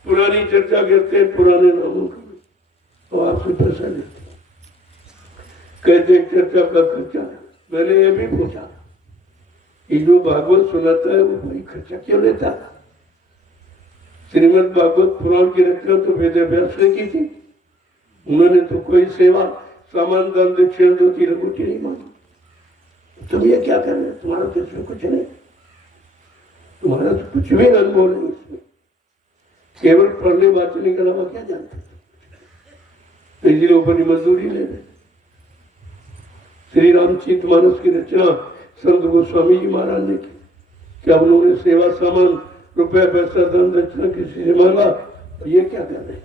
पुरानी चर्चा करते हैं पुराने नामों की और आपसे पैसा लेते हैं, कहते चर्चा का खर्चा। मैंने ये भी पूछा कि जो भागवत सुनाता है वो भाई खर्चा क्यों लेता? श्रीमद् भागवत पुराण की रचना तो वेद व्यास ने की थी, उन्होंने तो कोई सेवा सामान दान दक्षिण दो तीन कुछ नहीं मांगी। तुम ये क्या कर रहे हो? तुम्हारा तो इसमें कुछ नहीं, तुम्हारा तो कुछ भी अनुभव नहीं इसमें, केवल पढ़ने बातने के अलावा क्या जानते? तो इसलिए ऊपर मजदूरी ले रहे। श्री रामचरितमानस की रचना संत गोस्वामी जी महाराज ने की, क्या उन्होंने सेवा सामान रुपया पैसा दान दक्षिणा किसी से मांगा? ये क्या कर रहे हैं?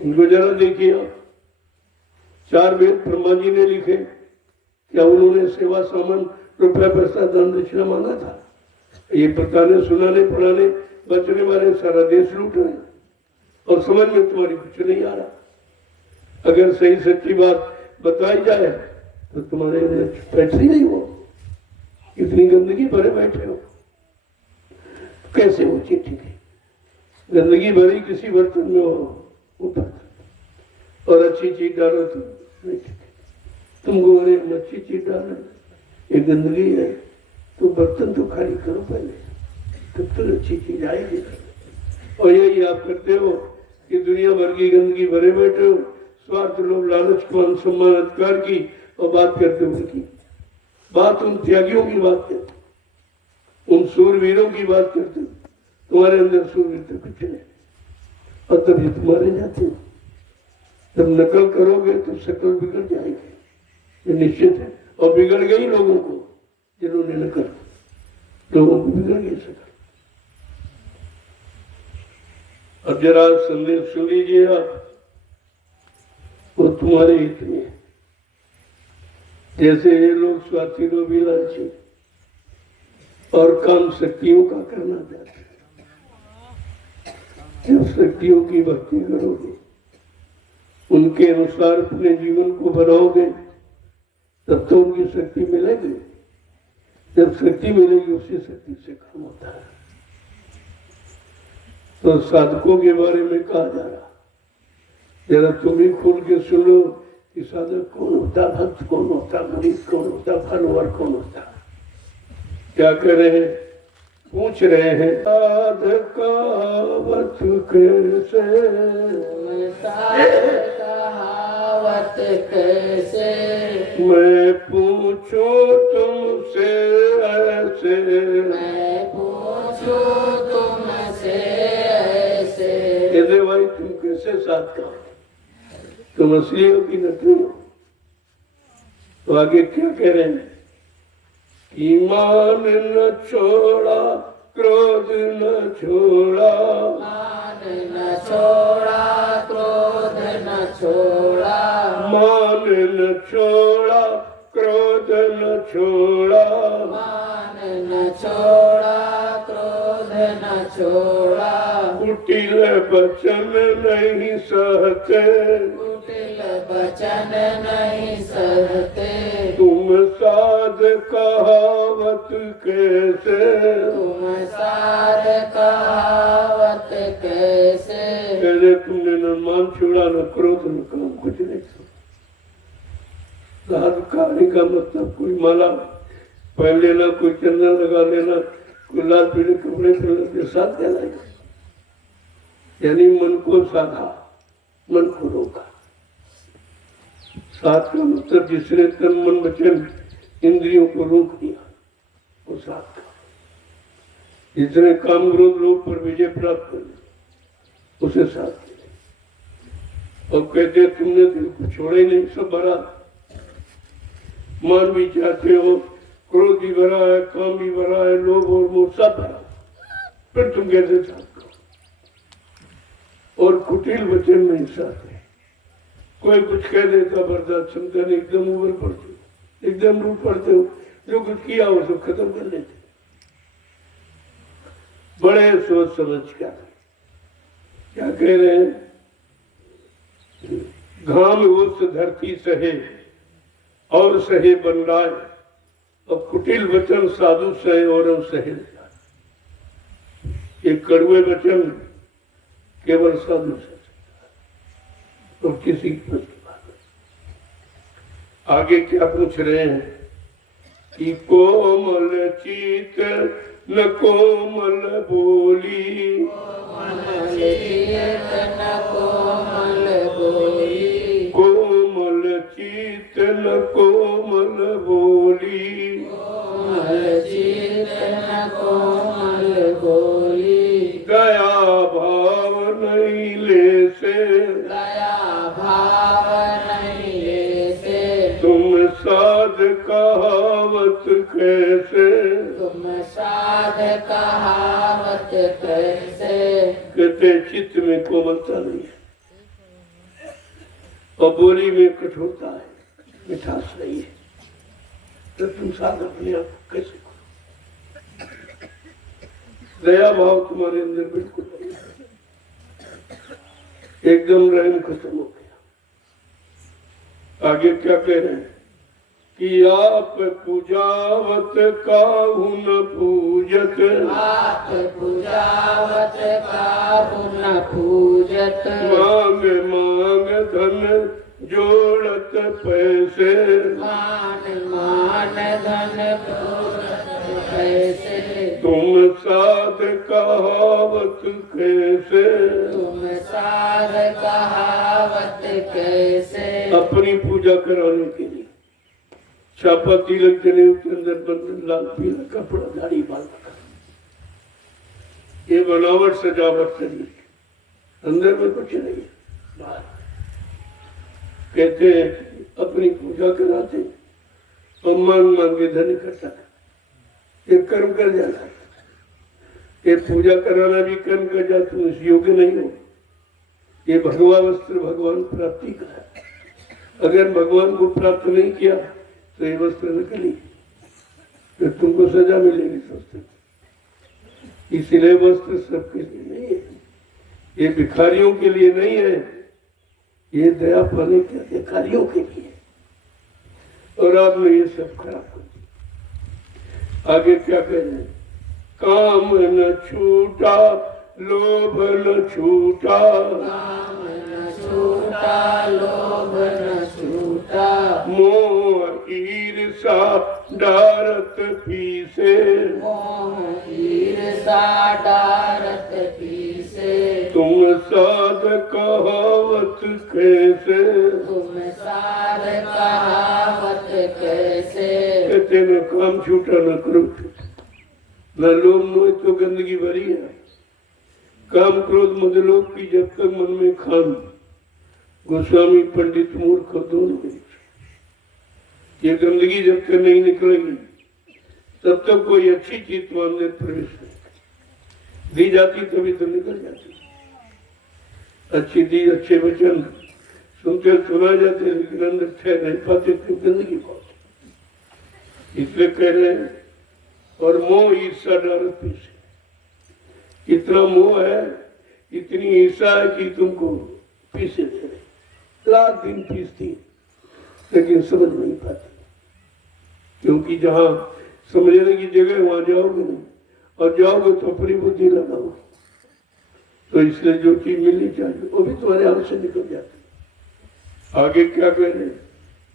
इनको जरा देखिए आप, 4 वेद ब्रह्मा जी ने लिखे, क्या उन्होंने सेवा सामान रुपया पैसा दान दक्षिणा मांगा था? ये बताने सुनाने पढ़ाने बचने वाले सारा देश लूट रहे और समझ में तुम्हारी कुछ नहीं आ रहा। अगर सही सच्ची बात बताई जाए तो तुम्हारे बैठती नहीं हो, इतनी गंदगी भरे बैठे हो, कैसे वो चीज ठीक है? गंदगी भरी किसी बर्तन में हो ऊपर और अच्छी चीज डालो तो नहीं ठीक है। तुम गोरे में अच्छी चीज डालो, ये गंदगी है तो बर्तन तो खाली करो पहले, तब तो अच्छी चीज आएगी। और यही आप करते हो कि दुनिया भर की गंदगी भरे बैठे हो, स्वार्थ लोभ लालच मान सम्मान अधिकार की, और बात करते हो उनकी बात, उन त्यागियों की बात करते, उन सूरवीरों की बात करते हो। तुम्हारे अंदर सूरवीर तो कुछ नहीं, और तभी तुम्हारे जाते हो। जब नकल करोगे तो शकल बिगड़ जाएगी, ये निश्चित है। और बिगड़ गई लोगों को, जिन्होंने नकल, लोगों को बिगड़ गई शकल। अब जरा संदेश सुन लीजिए आप, वो तुम्हारे हित में है। जैसे ये लोग स्वार्थी लोभी लालची और काम शक्तियों का करना चाहते हैं, जब शक्तियों की भक्ति करोगे, उनके अनुसार अपने जीवन को बनाओगे, तब तो उनकी शक्ति मिलेगी। जब शक्ति मिलेगी उसी शक्ति से काम होता है। तो साधकों के बारे में कहा जा रहा, जरा तुम भी खुल के सुनो कि साधक कौन होता, भक्त कौन होता, मुरीद कौन होता, फॉलोअर कौन होता। क्या कर रहे हैं? पूछ रहे हैं साधकावत कैसे, मैं पूछूं तुमसे ऐसे, मैं पूछूं तुमसे ऐसे। ये भाई तुम कैसे साथ का, तुम असली हो कि नकली हो? तो आगे क्या कह रहे हैं? ईमान न छोड़ा, क्रोध न छोड़ा, मान न छोड़ा, क्रोध न छोड़ा, मान न छोड़ा, क्रोध न छोड़ा, मान न छोड़ा, क्रोध न छोड़ा। कुटिल बचन नहीं सहते, कुटिल बचन नहीं सहते, तुम साध कहावत कैसे, तुम साध कहावत कैसे। पहले तुमने न मान छोड़ा, न क्रोध, न काम, कुछ नहीं। साध कहने का मतलब कोई माला पहन लेना, कोई चंदन लगा लेना, कोई लाल पीले कपड़े पहनने के साथ कहलाएगा। यानी मन को साधा, मन को रोका। साथ का मतलब जिसने तन मन वचन इंद्रियों को रोक दिया, वो साथ का। जितने काम क्रोध लोग पर विजय प्राप्त कर ले उसे साथ दे। और कहते तुमने दिल को छोड़ा ही नहीं, सब भरा, मान भी चाहते हो, क्रोध भी भरा है, काम भी भरा है, लोभ और मोह सब भरा, फिर तुम कैसे साथ करो? और कुटिल वचन नहीं साथ है। कोई कुछ कह देता बर्दाश्त क्षमता नहीं, एकदम ऊपर पड़ते हो, एकदम रूप पड़ते हो, जो कुछ किया वो सब खत्म कर लेते। बड़े सोच समझ कर क्या कह रहे हैं, घाम उस धरती सहे और सहे बनलाए, और कुटिल वचन साधु सहे और हम सहे। ये कड़वे वचन केवल साधु सहे और किसी की बात नहीं। आगे क्या पूछ रहे हैं कि कोमल चीत न कोमल बोली, कोमल चीत न कोमल बोली, कोमल चीत न कोमल बोली, कोमल चीत न कोमल बोली, दया भाव नहीं ले से, दया भाव नहीं ले, तुम साध कहावत कैसे, तुम साध कहावत कैसे। कहते चित्त में कोमलता नहीं है और बोली में कठोरता है, मिठास नहीं है, तो तुम साध अपने आप को कैसे करो? दया भाव तुम्हारे अंदर बिल्कुल नहीं है, एकदम रहम खत्म हो गया। आगे क्या कह रहे हैं कि आप पूजावत काहू न पूजत, आप पूजावत काहू न पूजत, मांग मांग धन जोड़त पैसे, मान मान धन पूरत कैसे, तुम साध कहावत कैसे, तुम साध कहावत कैसे। अपनी पूजा कराने के लिए छापा तिलक जने के अंदर बंधन लाल पीला कपड़ा दाढ़ी बाल रखा, ये बनावट सजावट शरीर, अंदर में कुछ नहीं है, बाहर कहते हैं अपनी पूजा कराते और मांग मांग के धन इकट्ठा, ये कर्म कर जाता है, ये पूजा कराना भी कर्म कर जाता, तुम इस योग्य नहीं हो। ये भगवा वस्त्र भगवान प्राप्ति का है, अगर भगवान को प्राप्त नहीं किया तो ये वस्त्र नकली, फिर तुमको सजा मिलेगी वस्त्र। इसलिए वस्त्र सबके लिए नहीं है, ये भिखारियों के लिए नहीं है, ये दया पाने के अधिकारियों के लिए। और आपने ये सब खराब कर दिया। आगे क्या कह रहे हैं, काम न छूटा लोभ न छूटा, काम न छूटा लोभ न छूटा, मोह ईर्षा डारत पीसे, मोह ईर्षा डारत पीसे, तुम साध कहावत कैसे, तुम साध कहावत कैसे। कहते न काम छूटा न क्रोध छूटा, न लोभ मोह तो गंदगी भरी है। काम क्रोध मद लोभ की जब तक मन में खान, गोस्वामी पंडित मूर्ख दोनों में ये गंदगी जब तक नहीं निकलेगी तब तक कोई अच्छी चीज तो अंदर प्रवेश नहीं दी जाती, तभी तो निकल जाती। अच्छी दी अच्छे वचन सुनते सुना जाते, लेकिन अंदर ठहर नहीं पाते, तो गंदगी बहुत। इसलिए कह रहे हैं, और मोह ईर्षा डारत पीछे, इतना मोह है, इतनी ईर्षा है कि तुमको पीछे दे रहे, रात दिन पीसती, लेकिन समझ नहीं पाती, क्योंकि जहां समझने की जगह वहां जाओगे नहीं, और जाओगे तो अपनी बुद्धि लगाओगे, तो इसलिए जो चीज मिलनी चाहिए वो भी तुम्हारे हाथ से निकल जाती। आगे क्या कह रहे,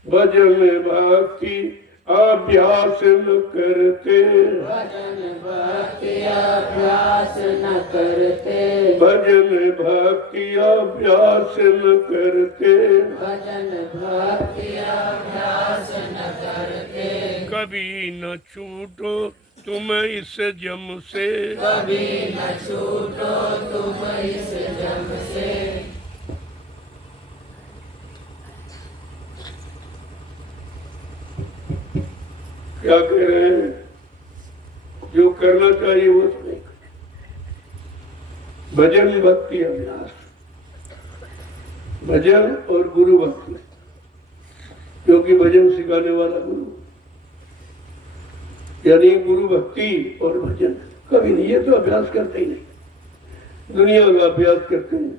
भजन भक्ति अभ्यास न करते, भजन भक्ति अभ्यास न करते, भजन भक्ति अभ्यास न करते, भजन भक्ति अभ्यास न करते, कभी न छूटो तुम इस जम से, कभी न छूटो तुम इस जम से। क्या कह रहे हैं? जो करना चाहिए वो तो नहीं करते। भजन भक्ति अभ्यास, भजन और गुरु भक्ति, क्योंकि भजन सिखाने वाला गुरु, यानी गुरु भक्ति और भजन कभी नहीं। ये तो अभ्यास करते ही नहीं, दुनिया का अभ्यास करते हैं,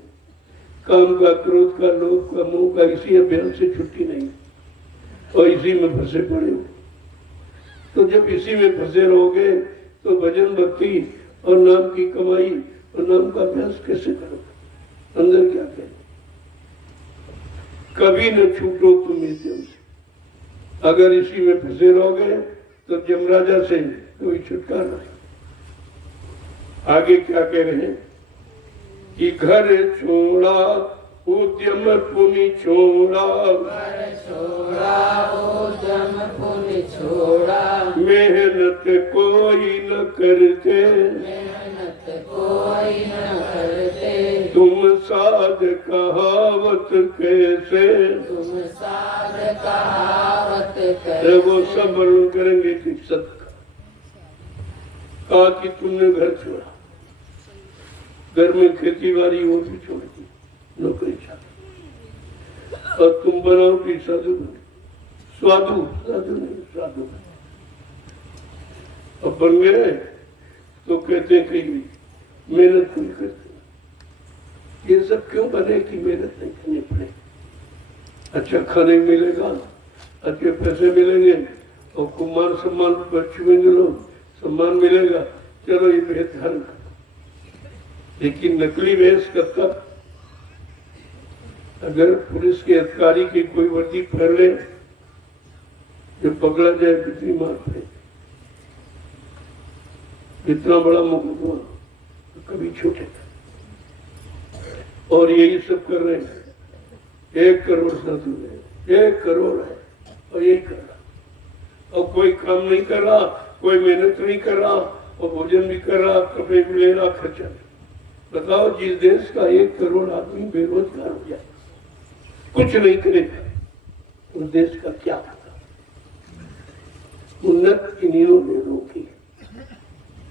काम का, क्रोध का, लोभ का, मोह का, इसी अभ्यास से छुट्टी नहीं और इसी में फंसे पड़े हो। तो जब इसी में फंसे रहोगे तो भजन भक्ति और नाम की कमाई और नाम का अभ्यास कैसे करोगे? अंदर क्या कहें? कभी न छूटो तुम इस जम से। अगर इसी में फंसे रहोगे तो जमराजा से कोई छुटकारा नहीं। आगे क्या कह रहे हैं कि घर छोड़ा उद्यम पुनि छोड़ा, घर छोड़ा उद्यम पुनि छोड़ा, मेहनत कोई न करते, मेहनत कोई न करते, तुम साध कहावत कैसे। तुम साध कहावत अरे वो सब वर्णन करेंगे कि सत्य का। कहा कि तुमने घर छोड़ा, घर में खेती बाड़ी वो भी छोड़ दी, नौकरी छाड़ी, और तुम बनाओ कि साधु बने, साधु, साधु नहीं साधु बने। अब बन गए तो कहते हैं कि मेहनत नहीं करते। ये सब क्यों बने कि मेहनत नहीं करनी पड़े? अच्छा खाने मिलेगा, अच्छे पैसे मिलेंगे और कुमार सम्मान बचेंगे, लोग सम्मान मिलेगा, चलो ये भेद धारण करो। लेकिन नकली वेश कब तक? अगर पुलिस के अधिकारी की कोई वर्दी पहन ले, जो पकड़ा जाए कितनी मार पड़ेगी, इतना बड़ा मुकदमा तो कभी छूटेगा। और यही सब कर रहे हैं। 1 करोड़ साधु है, 1 करोड़ है और यही कर रहा। और कोई काम नहीं कर रहा, कोई मेहनत नहीं कर रहा, और भोजन भी कर रहा, कपड़े भी ले रहा, खर्चा नहीं। बताओ, जिस देश का 1 करोड़ आदमी बेरोजगार हो जाए, कुछ नहीं करेगा, उस देश का क्या होगा? उन्नत इन्हों ने रोकी,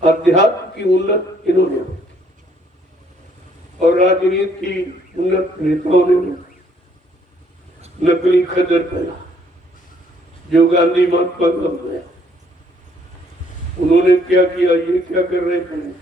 अध्यात्म की उन्नत इन्होंने रोकी, और राजनीति की उन्नत नेताओं ने रोकी। नकली खदर पहना जो गांधी महात्मा का गया, उन्होंने क्या किया, ये क्या कर रहे हैं?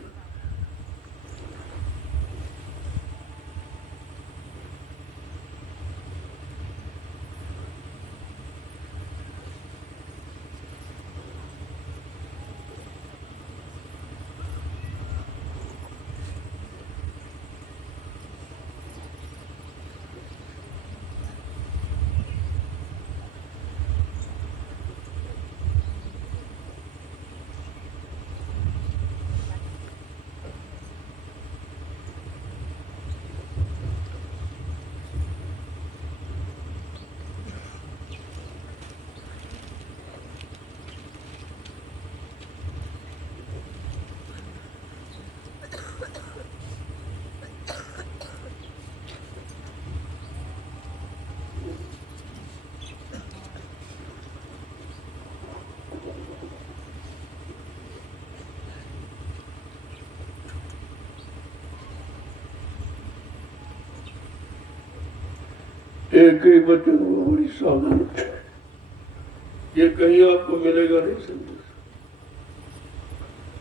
एक ही वचन वो बड़ी सावधान है, ये कहीं आपको मिलेगा नहीं संदेश,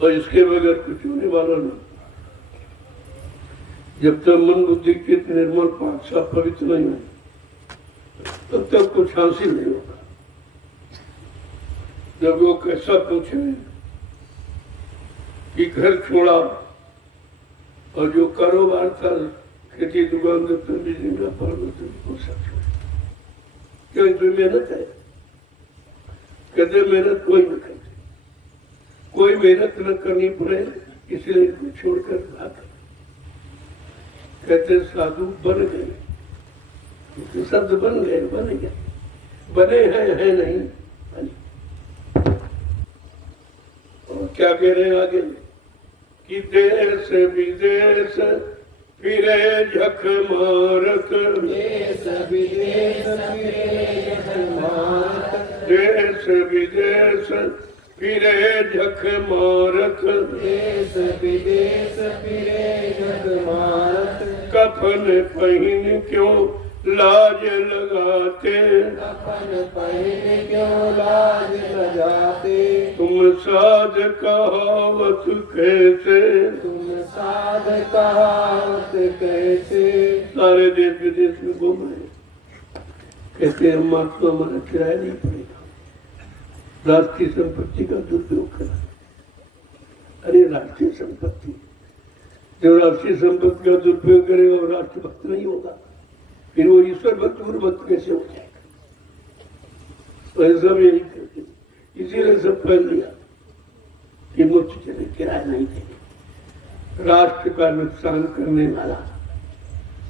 और इसके बगैर कुछ होने वाला नहीं। जब तक मन बुद्धि चित्त निर्मल पाक साफ पवित्र नहीं हो, तब तक कुछ हासिल नहीं होगा। जब वो कैसा पूछे कि घर छोड़ा और जो कारोबार था, खेती दुकान दफ्तर बिजली व्यापार में, तुमको सब क्यों? इसमें मेहनत है। कहते मेहनत कोई न करे, कोई मेहनत न करनी पड़े, इसलिए इनको छोड़कर भाग। कहते साधु बन गए, शब्द बन गए, बन गए, बने हैं, है नहीं बने। और क्या क्या कह रहे हैं आगे कि देश विदेश फिरे झक मारत, देश विदेश फिरे झक मारत, देश विदेश फिरे झक मारत, देश विदेश फिरे झक मारत, कफन पहन क्यों लाज लगाते, कफन पहन क्यों लाज लगाते, तुम साध कहावत कैसे, तुम साध कहावत कैसे। सारे देश विदेश में घूम रहे, कहते हैं महात्मा हमारा किराया नहीं पड़ेगा, राष्ट्रीय संपत्ति का दुरुपयोग करा। अरे राष्ट्रीय संपत्ति, जो राष्ट्रीय संपत्ति का दुरुपयोग करेगा वो राष्ट्रभक्त नहीं होगा, फिर वो ईश्वर भक्त गुरु भक्त कैसे हो जाएगा। तो ऐसा भी यही करते, इसीलिए सब पहन लिया कि मुफ्त चले, किराया नहीं देंगे। राष्ट्र का नुकसान करने वाला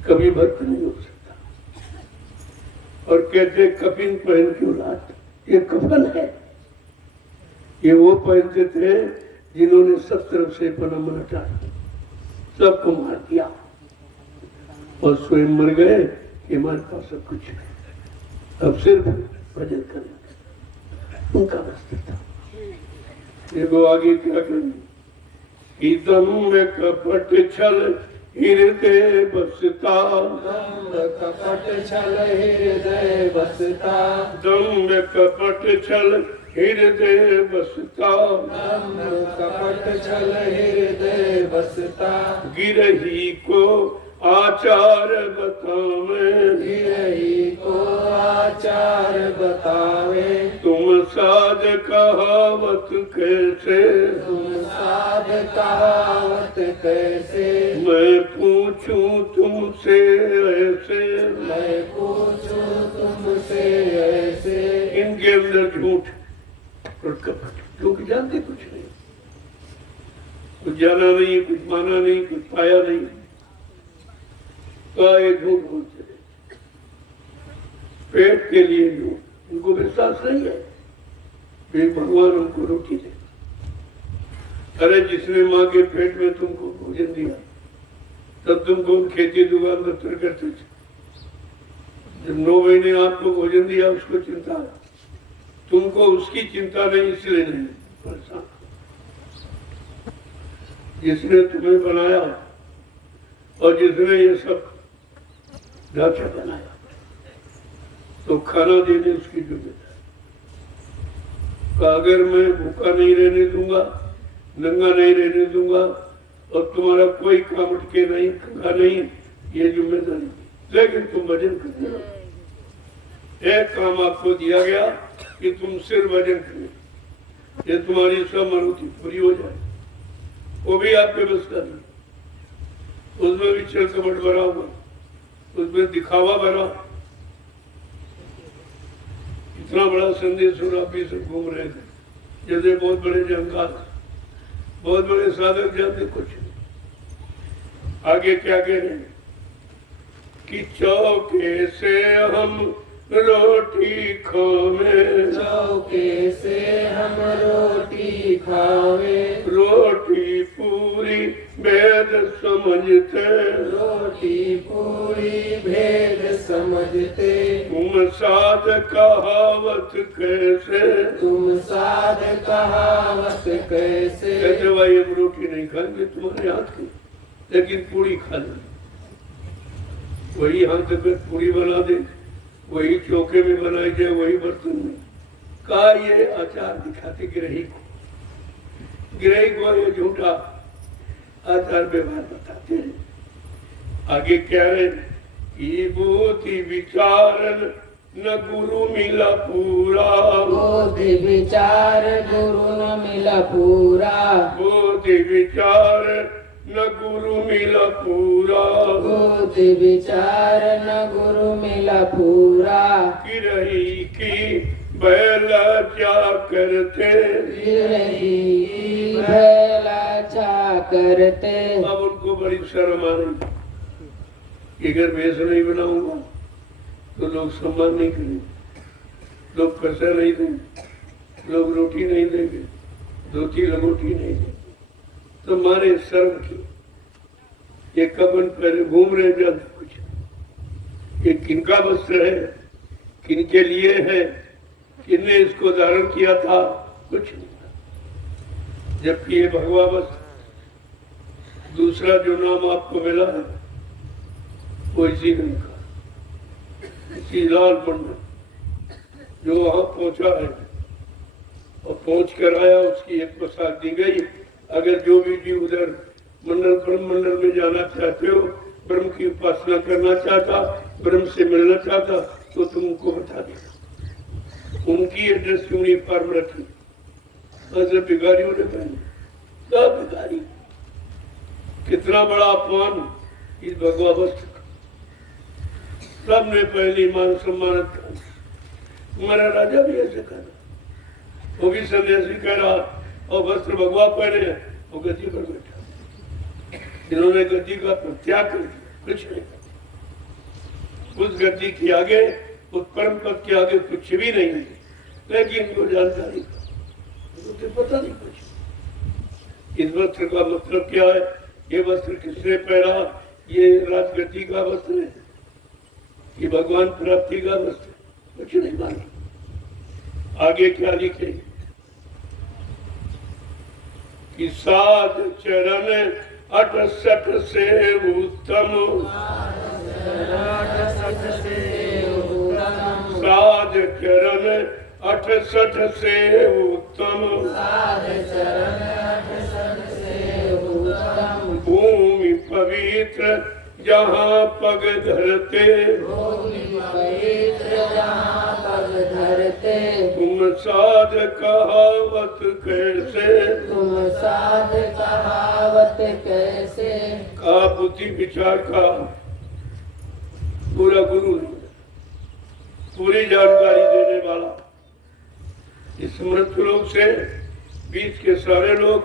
कभी भक्त नहीं हो सकता। और कहते कफिन पहन क्यों लाट, ये कफन है, ये वो पहनते थे जिन्होंने सब तरफ से अपना मन हटा सबको मार दिया और स्वयं मर गए कि हमारे पास सब कुछ है, अब सिर्फ भजन करेंगे, उनका रास्ता था। देखो आगे क्या करें, दम्भ कपट छल हृदय बसता, दम्भ कपट छल हृदय बसता, दम्भ कपट छल हृदय बसता, दम्भ कपट छल हृदय बसता, गिरही को आचार बतावे, गिरही को आचार बतावे, तुम साध कहावत कैसे, तुम साध कहावत कैसे, मैं पूछूं तुमसे ऐसे, मैं पूछूं तुमसे ऐसे। इनके अंदर झूठ और कपट, क्योंकि जानते कुछ नहीं, कुछ जाना नहीं, कुछ माना नहीं, कुछ पाया नहीं, तो ये झूठ बोलते हैं। पेट के लिए झूठ, उनको विश्वास नहीं है कि भगवान हमको रोटी दे। अरे जिसने माँ के पेट में तुमको भोजन दिया तब तुमको खेती दुकान दफ्तर करते थे, जब 9 महीने आपको भोजन दिया उसको चिंता है, तुमको उसकी चिंता नहीं, इसलिए नहीं परेशान। जिसने तुम्हें बनाया और जिसने ये सब ढांचा बनाया तो खाना देने उसकी जिम्मेदारी। अगर मैं भूखा नहीं रहने दूंगा, नंगा नहीं रहने दूंगा और तुम्हारा कोई काम अटके नहीं, खंगा नहीं, ये जिम्मेदारी। लेकिन तुम भजन करते रहो, एक काम आपको दिया गया कि तुम सिर्फ भजन करें, ये तुम्हारी सब मनोती पूरी हो जाए, वो भी आपके बस का नहीं। उसमें भी छल कपट भरा हुआ, उसमें दिखावा भरा। इतना बड़ा संदेश और आप भी सब घूम रहे थे, जैसे बहुत बड़े जानकार, बहुत बड़े साधक जानते कुछ नहीं। आगे क्या कह रहे हैं कि चौके से हम रोटी खावे, चौके से हम रोटी खावे, रोटी पूरी भेद समझते, रोटी पूरी भेद समझते, तुम साध कहावत कैसे, तुम साध कहावत कैसे। कहते भाई हम रोटी नहीं खाएंगे तुम्हारे हाथ की, लेकिन पूरी खा लें। वही हाथ में पूरी बना दे, वही चौके में बनाई जाए, वही बर्तन में। का ये आचार दिखाते गिरही को, गिरही को ये झूठा आचार व्यवहार बताते हैं। आगे क्या है कि बुद्धि विचारन न गुरु मिला पूरा, बुद्धि विचार गुरु न मिला पूरा, बुद्धि विचार न गुरु मिला पूरा, बुद्धि विचार न गुरु मिला पूरा। गिरही की बैला क्या करते, गिरही भैला चा करते। अब उनको बड़ी शर्म आ रही कि अगर भेष नहीं बनाऊंगा तो लोग सम्मान नहीं करेंगे, लोग पैसा नहीं देंगे, लोग रोटी नहीं देंगे, धोती लंगोटी नहीं देती। तुम्हारे शर्म की ये कफन पहले घूम रहे जानते कुछ, ये किनका वस्त्र है, किनके लिए है, किसने इसको धारण किया था, कुछ नहीं। जबकि ये भगवा वस्त्र दूसरा जो नाम आपको मिला है वो इसी रंग का, इसी लाल मंडल जो वहां पहुंचा है और पहुंच कर आया, उसकी एक पोशाक दी गई। अगर जो भी जी उधर मंडल ब्रह्म मंडल में जाना चाहते हो, ब्रह्म की उपासना करना चाहता, ब्रह्म से मिलना चाहता, तो तुमको बता देगा। उनकी एड्रेस यूनिफॉर्म रखी, भिखारियों ने पहनी, सब भिखारी। कितना बड़ा अपमान इस भगवा वस्त्र का, सबने पहली मान सम्मानित कर। हमारा राजा भी ऐसे कर रहा, वो भी सन्यासी कह रहा और वस्त्र भगवा पहने, वो गद्दी पर बैठा। जिन्होंने गद्दी का त्याग कर दिया, कुछ नहीं। उस गद्दी के आगे, उस परम पद के आगे कुछ भी नहीं है, लेकिन वो जानकारी तो पता नहीं कुछ। इस वस्त्र का मतलब क्या है, ये वस्त्र किसने पहना, ये राजगद्दी का वस्त्र है, ये भगवान प्राप्ति का वस्त्र, कुछ नहीं मालूम। आगे क्या लिखे कि साध चरण 68 से उत्तम, साध चरण 68 से उत्तम, भूमि पवित्र जहाँ पग धरते, तुम साध कहावत कैसे, का बुद्धि विचार का पूरा गुरु नहीं, पूरी जानकारी देने वाला। इस मृत्यु लोक से बीच के सारे लोग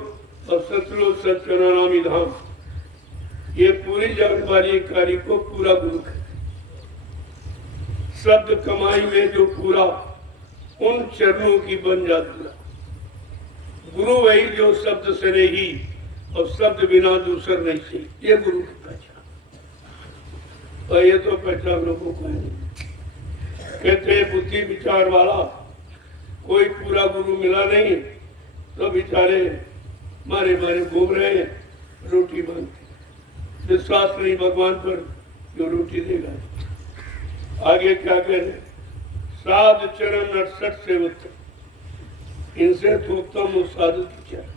और सतलोक सत्यनारायणी धाम, ये पूरी जानकारी कार्य को पूरा गुरु कहते। शब्द कमाई में जो पूरा उन चरणों की बन जाती, गुरु वही जो शब्द से नहीं और शब्द बिना दूसर नहीं से, ये गुरु की पहचान। और ये तो पहचान लोगों को है। कहते हैं बुद्धि विचार वाला कोई पूरा गुरु मिला नहीं, तो बेचारे मारे मारे घूम रहे हैं, रोटी मांगते, विश्वास नहीं भगवान पर जो रोटी देगा। आगे क्या कह रहे, साध चरण 68 से उत्तम, इनसे तो उत्तम साधु की चरण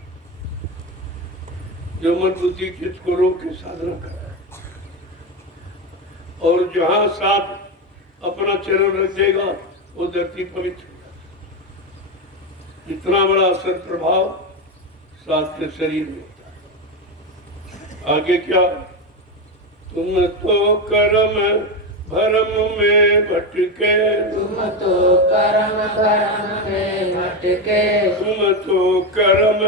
जो मन बुद्धि चित्त को रोक के साधना कर रहा है। और जहां साध अपना चरण रख देगा वो धरती पवित्र हो जाती। इतना बड़ा असर प्रभाव साध के शरीर में होता है। आगे क्या, तुम तो कर्म भरम में भटके, तुम तो कर्म भरम में भटके, तुम तो कर्म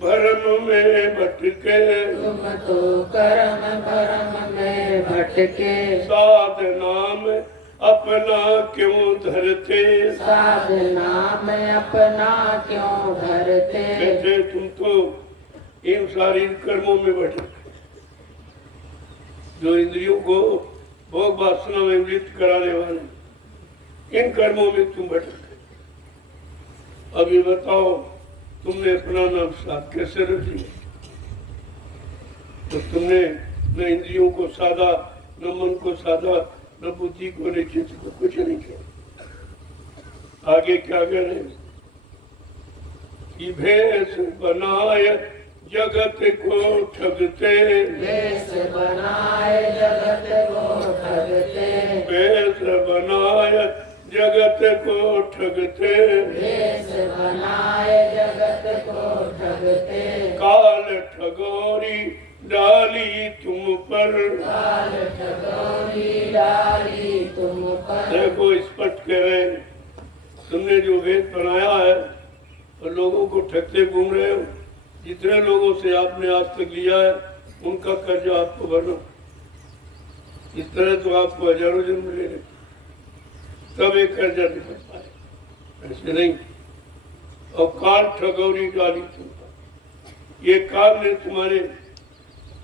भरम में भटके, तुम तो कर्म भरम में भटके, साध नाम अपना क्यों धरते, साध नाम अपना क्यों धरते। कहते तुम तो इन सारी कर्मों में भटके, जो इंद्रियों को भोग वासना में मृत कराने वाले, इन कर्मों में तुम भटक गए। अब ये बताओ, तुमने अपना नाम साध कैसे रख लिया? तो तुमने न इंद्रियों को साधा, न मन को साधा, न बुद्धि को, न चित्त को, कुछ नहीं किया। आगे क्या कह रहे, कि भेष बनाए जगत को ठगते, भेष बनाए जगत को ठगते, भेष बनाए जगत को ठगते, भेष बनाए जगत को ठगते, काल ठगोरी डाली तुम पर, काल ठगोरी डाली तुम पर। देखो स्पष्ट कह रहे, तुमने जो भेद बनाया है और लोगों को ठगते घूम रहे हो। जितने लोगों से आपने आज तक लिया है उनका कर्जा आपको भरना। इस तरह तो आपको हजारों जन्म लेने तब एक कर्जा निकल पाए, ऐसे नहीं। और काल ठगोरी डाली तुम पर। ये काल ने तुम्हारे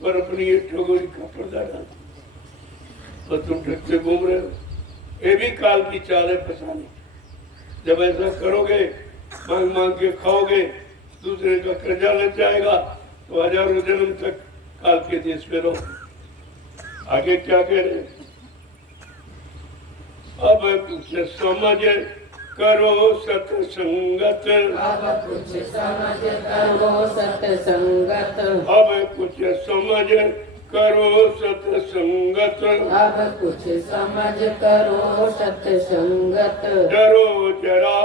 पर अपनी ये ठगोरी का पर्दा डाला और तुम ठगते घूम रहे हो। ये भी काल की चाल है फंसाने। जब ऐसा करोगे, मांग मांग के खाओगे, दूसरे का कर्जा लग जाएगा, तो हजारों जन्म तक काल के देश में रहो। आगे क्या कह रहे? अब कुछ समझ करो सत्संगत, अब कुछ समझ करो सत्संगत, अब कुछ समझ करो सत्संगत, अब कुछ समझ करो सत्संगत। डरो जरा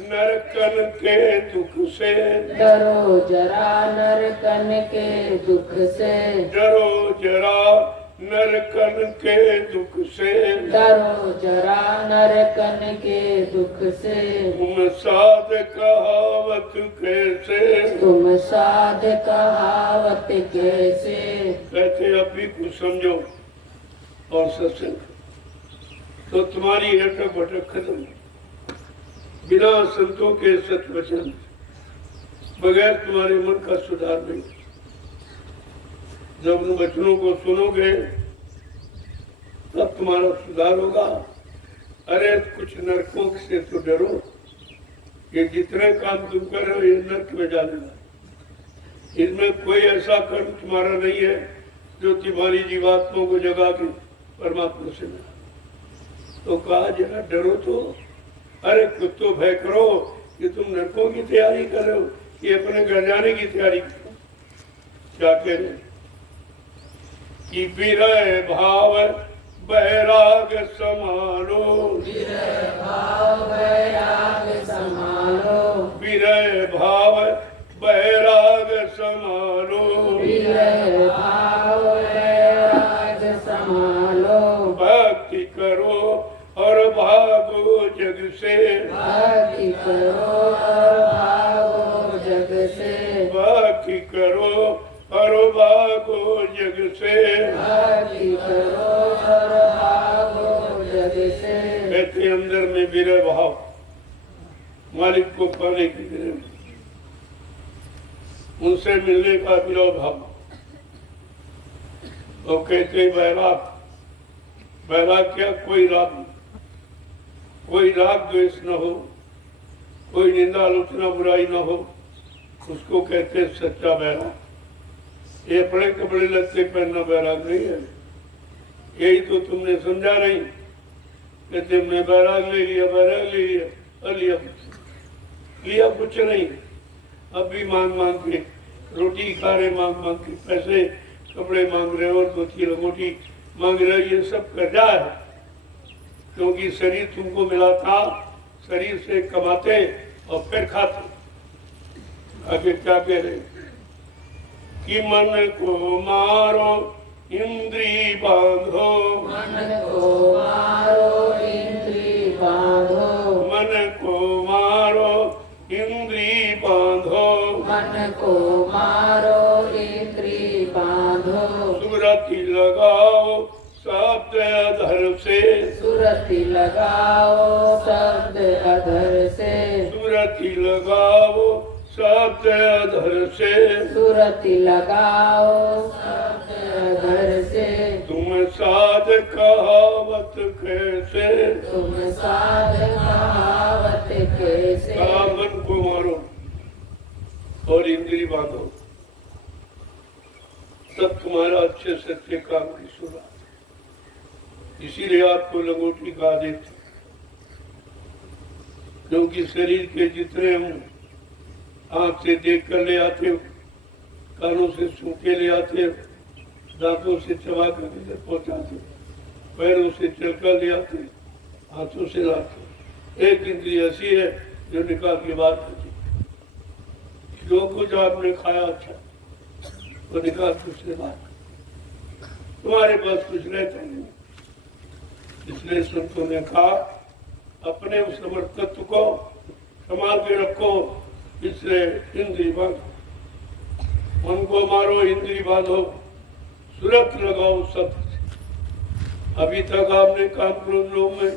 नरकन के दुख से, डरो जरा नरकन के दुख से, डरो जरा नरकन के दुख से, डरो जरा नरकन के दुख से। तुम साध कहावत कैसे, तुम साध कहावत कैसे। कहते अब भी कुछ समझो और सत्संग, तो तुम्हारी अटक भटक खत्म। बिना संतों के सत्य वचन, बगैर तुम्हारे मन का सुधार नहीं। जब उन वचनों को सुनोगे तब तुम्हारा सुधार होगा। अरे कुछ नरकों से तो डरो, ये जितने काम तुम कर रहे हो ये नरक में डालेगा। इसमें कोई ऐसा कर्म तुम्हारा नहीं है जो तुम्हारी जीवात्मा को जगा के परमात्मा से मिला। तो कहा जरा डरो तो। अरे कुछ तो भय करो कि तुम नरकों की तैयारी कर रहे हो, ये अपने घर जाने की तैयारी करो। क्या कह रहे कि विरह भाव बैराग समालो, विरह भाव बैराग समालो, विरह भाव बैराग समालो, विरह भाव बैराग समालो। भक्ति करो और भागो जग से, भक्ति करो और भागो जग से, भक्ति करो और भागो जग से, भक्ति करो और भागो जग से। कहते अंदर में विरह भाव, मालिक को पाने की विरह, उनसे मिलने का विरह भाव। और कहते बैराग, बैराग क्या? कोई राग नहीं, कोई राग द्वेष न हो, कोई निंदा आलोचना बुराई न हो, उसको कहते सच्चा बैराग। ये अपने कपड़े लत्ते पहनना बैराग नहीं है। यही तो तुमने समझा नहीं कि तुमने बैराग ले लिया, बैराग ले लिया, और लिया कुछ नहीं। अब भी मांग मांग के रोटी खा रहे, मांग मांग के पैसे, कपड़े मांग रहे और दो तीन रोटी मांग रहे। ये सब कर्जा है, क्योंकि शरीर तुमको मिला था, शरीर से कमाते और फिर खाते। आगे क्या कह रहे कि मन को मारो इंद्री बांधो, मन को मारो इंद्री बांधो, मन को मारो इंद्री बांधो, मन को मारो इंद्री बांधो। सुरति लगाओ शब्द अधर से, सुरति लगाओ शब्द अधर से, सुरति लगाओ शब्द अधर से, सुरति लगाओ शब्द अधर से। तुम साध कहावत कैसे, तुम साध कहावत कैसे। मन को मारो और इंद्री बांधो, तब तुम्हारा अच्छे से अच्छे काम की शुरुआत। इसीलिए आपको लंगोटी का आदेश, क्योंकि शरीर के जितने हम आंख से देख कर ले आते हो, कानों से सुन के ले आते हो, दांतों से चबा कर इधर पहुंचाते हो, पैरों से चलकर ले आते, हाथों से लाते। एक इंद्रिय ऐसी है जो निकाल के बात करती। जो कुछ आपने खाया अच्छा वो निकाल के उससे बात, तुम्हारे पास कुछ रहता नहीं। इसलिए संतों ने कहा अपने उस समर्थत्व को संभाल के रखो, इसलिए इंद्री बांधो, मन को मारो इंद्री बांधो, सुरत लगाओ सत्य से। अभी तक आपने काम क्रोध लोभ में,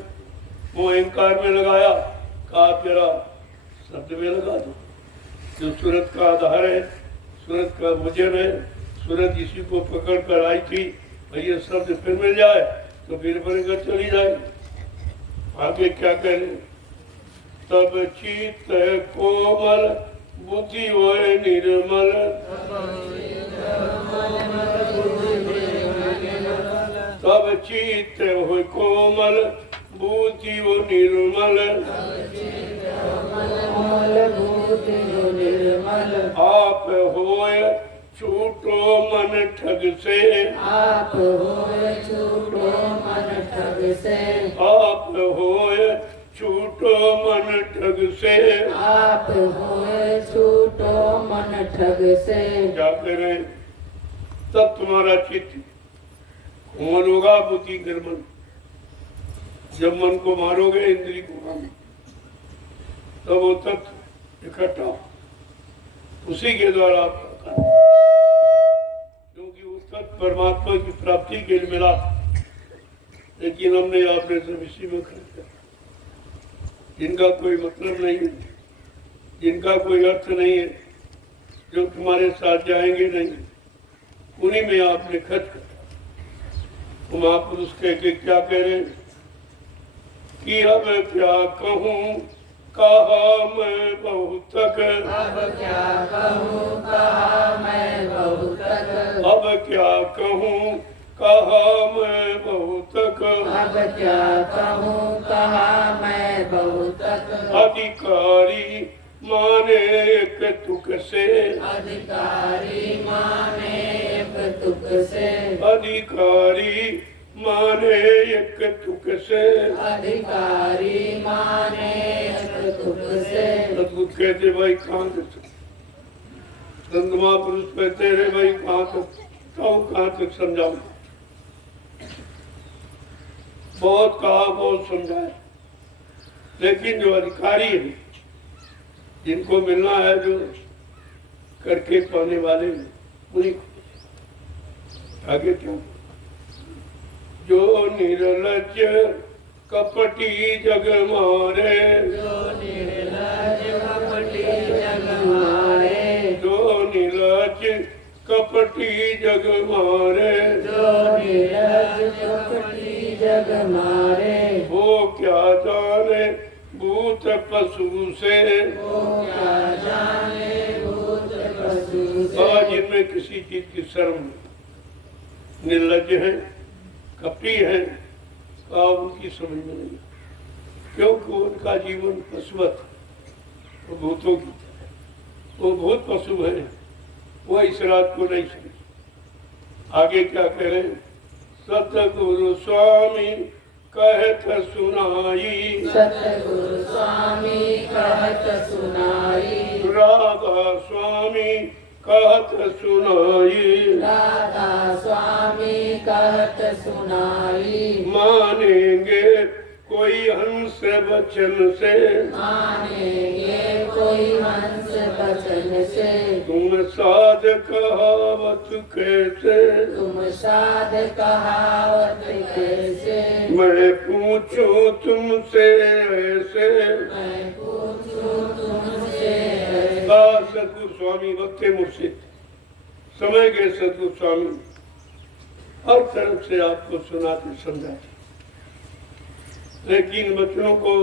मोह अहंकार में लगाया, कहा तेरा शब्द में लगा दो। जो सूरत का आधार है, सूरत का भोजन है, सूरत इसी को पकड़ कर आई थी, और ये शब्द फिर मिल जाए तो फिर बनकर चली जाए। आगे क्या करें? तब चित्त कोमल बुद्धि होए निर्मल, तब चित्त हो कोमल बुद्धि हो निर्मल, आप होए छूटो मन ठग से, आप होए छूटो मन ठग से, आप होए छूटो मन ठग से। आप होए छूटो मन ठग से। क्या करें? तब तुम्हारा चित्त कोमल होगा, बुद्धि निर्मल। जब मन को मारोगे, इंद्री को मारो, तब वो तत्व इकट्ठा उसी के द्वारा आपका कार्य। क्योंकि उस तत्व परमात्मा की प्राप्ति के लिए मिला, लेकिन हमने आपने सब इसी में खर्च किया, जिनका कोई मतलब नहीं है, जिनका कोई अर्थ नहीं है, जो तुम्हारे साथ जाएंगे नहीं, उन्हीं में आपने खर्च किया। महापुरुष कह के क्या कह रहे हैं कि अब क्या कहूँ कहा मैं बहुत तक, अब क्या कहूँ कहा मैं बहुत तक, अब क्या कहूँ कहा मैं बहुत तक, अब क्या कहूँ कहा मैं बहुत तक। अधिकारी माने एक तुक से, अधिकारी माने एक तुक से, अधिकारी माने एक तुक से। अधिकारी माने एक तुक से। सदगुरु कहते भाई कहाँ तक, संत महापुरुष कहते रे भाई कहाँ तक समझाऊं। बहुत कहा, बहुत समझाया, लेकिन जो अधिकारी है, जिनको मिलना है, जो करके पाने वाले हैं, उन्हीं को आगे क्या। जो निर्लज कपटी जग मारे, जो निर्लज कपटी जग मारे, जो निर्लज कपटी जग मारे, जो निर्लज कपटी जग मारे, वो क्या जाने भूत पशु से, वो क्या जाने भूत पशु से। आज इनमें किसी चीज की शर्म नहीं, निर्लज है, कपटी है, आप उनकी समझ में नहीं, क्योंकि उनका जीवन पशुवत, वो भूतों की तरह, वो भूत पशु है, वो इस रात को नहीं समझ। आगे क्या कह रहे हैं? सतगुरु स्वामी कहत सुनाई, सतगुरु स्वामी कहत सुनाई, राधा स्वामी कहत सुनाई, राधा स्वामी कहत सुनाई। मानेंगे कोई हंस वचन से, मानेंगे कोई हंस वचन से, तुम साध कहावत कैसे, तुम साध कहावत कैसे। मैं पूछूं तुमसे ऐसे। मैं पूछूं तुमसे ऐसे। सदगुरु स्वामी वक्ते मुर्शिद समय के सदगुरु स्वामी हर तरफ से आपको सुनाते समझाते, लेकिन बच्चों को